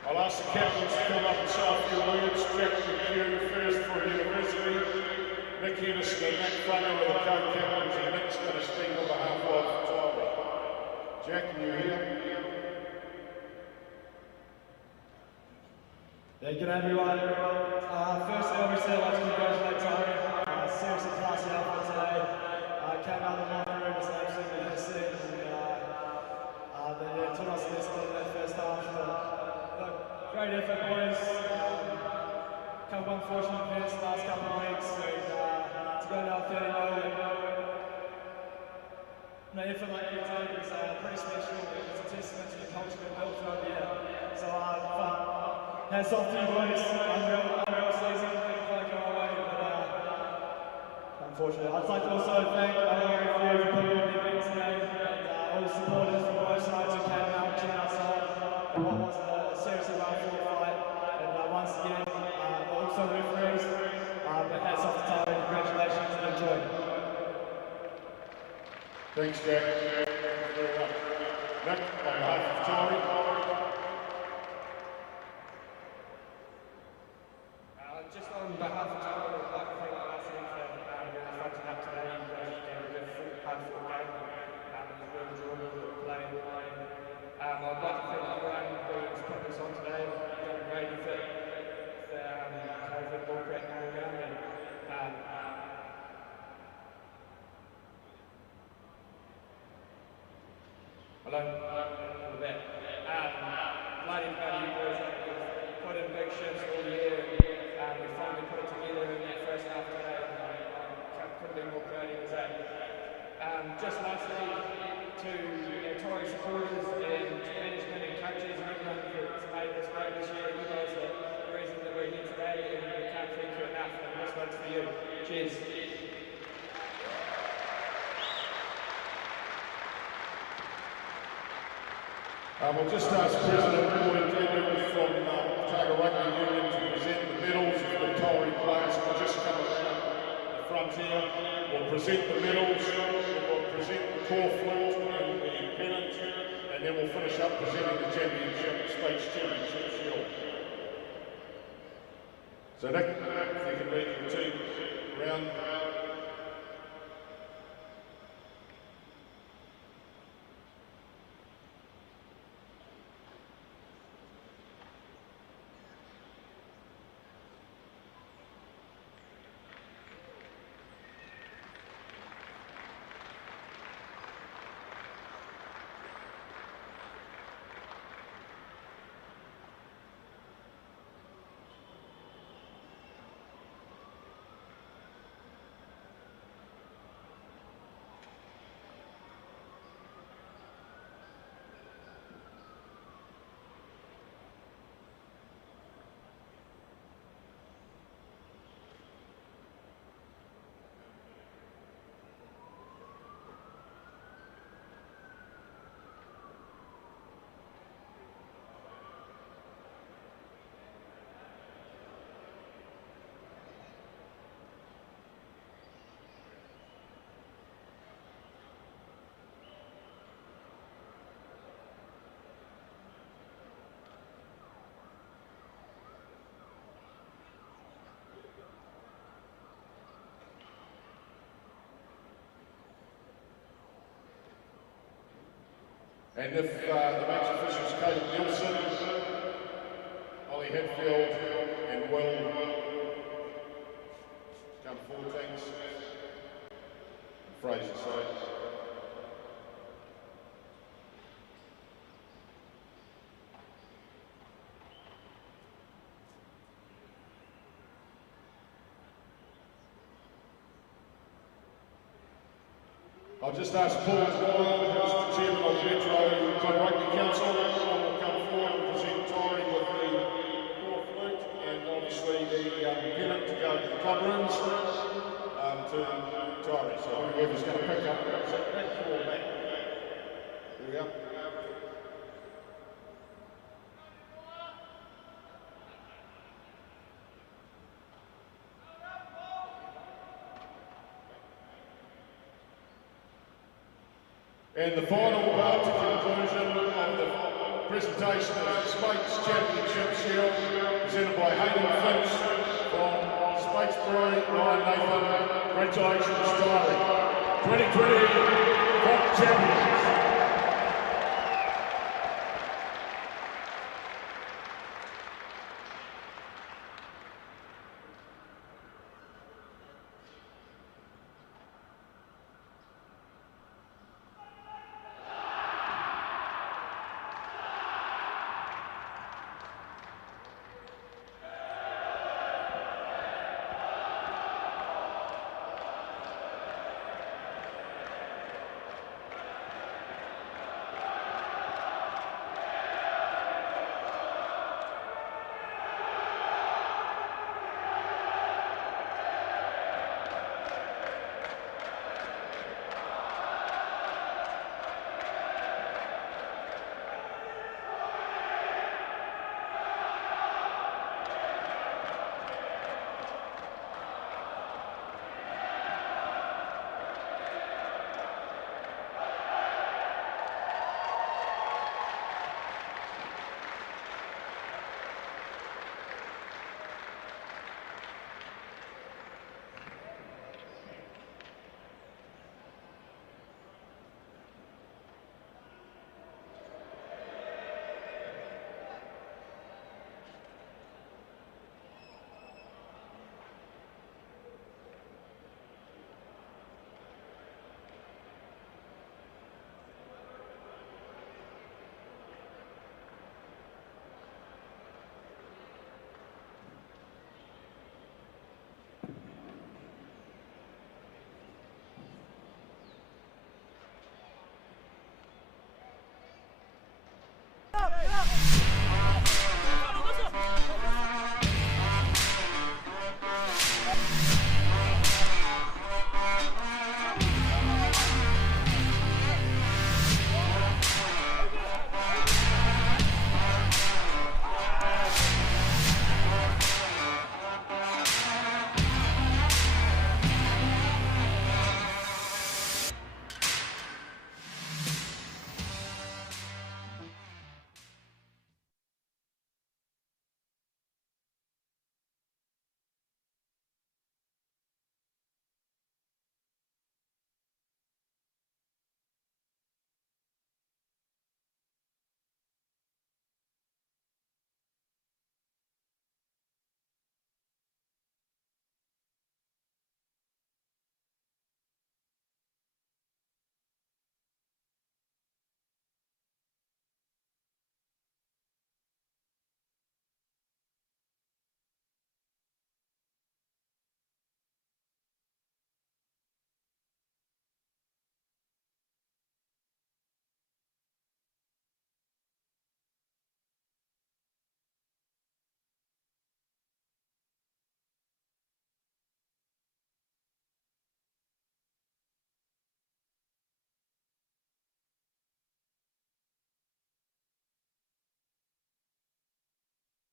I'll ask the captains to come up and say a few words. Jack McHugh first for University. Nick Henderson and Nick Funner are the co-captains, and Nick's going to speak on behalf of Taieri. Jack, are you here? Yeah, good day everyone. Firstly, obviously, I'd like to congratulate Taieri. Seriously classy outfit today. Came out of the locker room, was absolutely hissing, and they took us this in that first half. Look, great effort, boys. Couple unfortunate events the last couple of weeks, and to go down 30-0 and an effort like you did is pretty special. It's a testament to the culture we've built throughout the year. So, hats off to you boys. Unreal season. Didn't quite go our way, but unfortunately. I'd like to also thank our referee for putting on the event today, and all the supporters from both sides who came out and cheered us on in what was a seriously well-fought fight. And once again, also referees, but hats off to Taieri. Congratulations and enjoy. Thanks, Jack. Thank you very much. Nick, on behalf of Taieri. Just on behalf of Taieri, I'd like to thank our team for fronting up today. You guys gave a good, hard-fought game. It was really enjoyable playing. I'd like to thank everyone who's put this on today. We've done a great effort with COVID bullcrap going on. And, hello, with that. Bloody proud of you boys. Put in big shifts all year. We finally put it together in that first half today. Couldn't be more proud of you. Just lastly, to Taieri supporters and management and coaches and everyone that's made this great this year, you guys are the reason that we're here today, and we can't thank you enough, and this one's for you. Cheers. We'll just ask President Boyd Daniel from Otago Rugby Union to present the medals of the Taieri players. We'll just come around the front here. We'll present the medals, we'll present the core floor and the pennant, and then we'll finish up presenting the championship, States Championship Shield. So Nick, if you can lead your team around. And if the match officials, Caleb Nelson, Ollie Hadfield, and Will come forward, thanks. And Fraser, sorry. I'll just ask Paul Doyle, who's the chairman of the Metro Club Rugby Council, will come forward and present Taieri with the fourth flute and obviously the pennant to go to the club rooms to Taieri. So whoever's going to pick up that four back. There we go. And the final part to conclusion of the presentation is the Spakes Championship Shield, presented by Hayden Finch from Spakes Brewery, Ryan Nathan. Congratulations, Taieri. 2020 Cup Champion.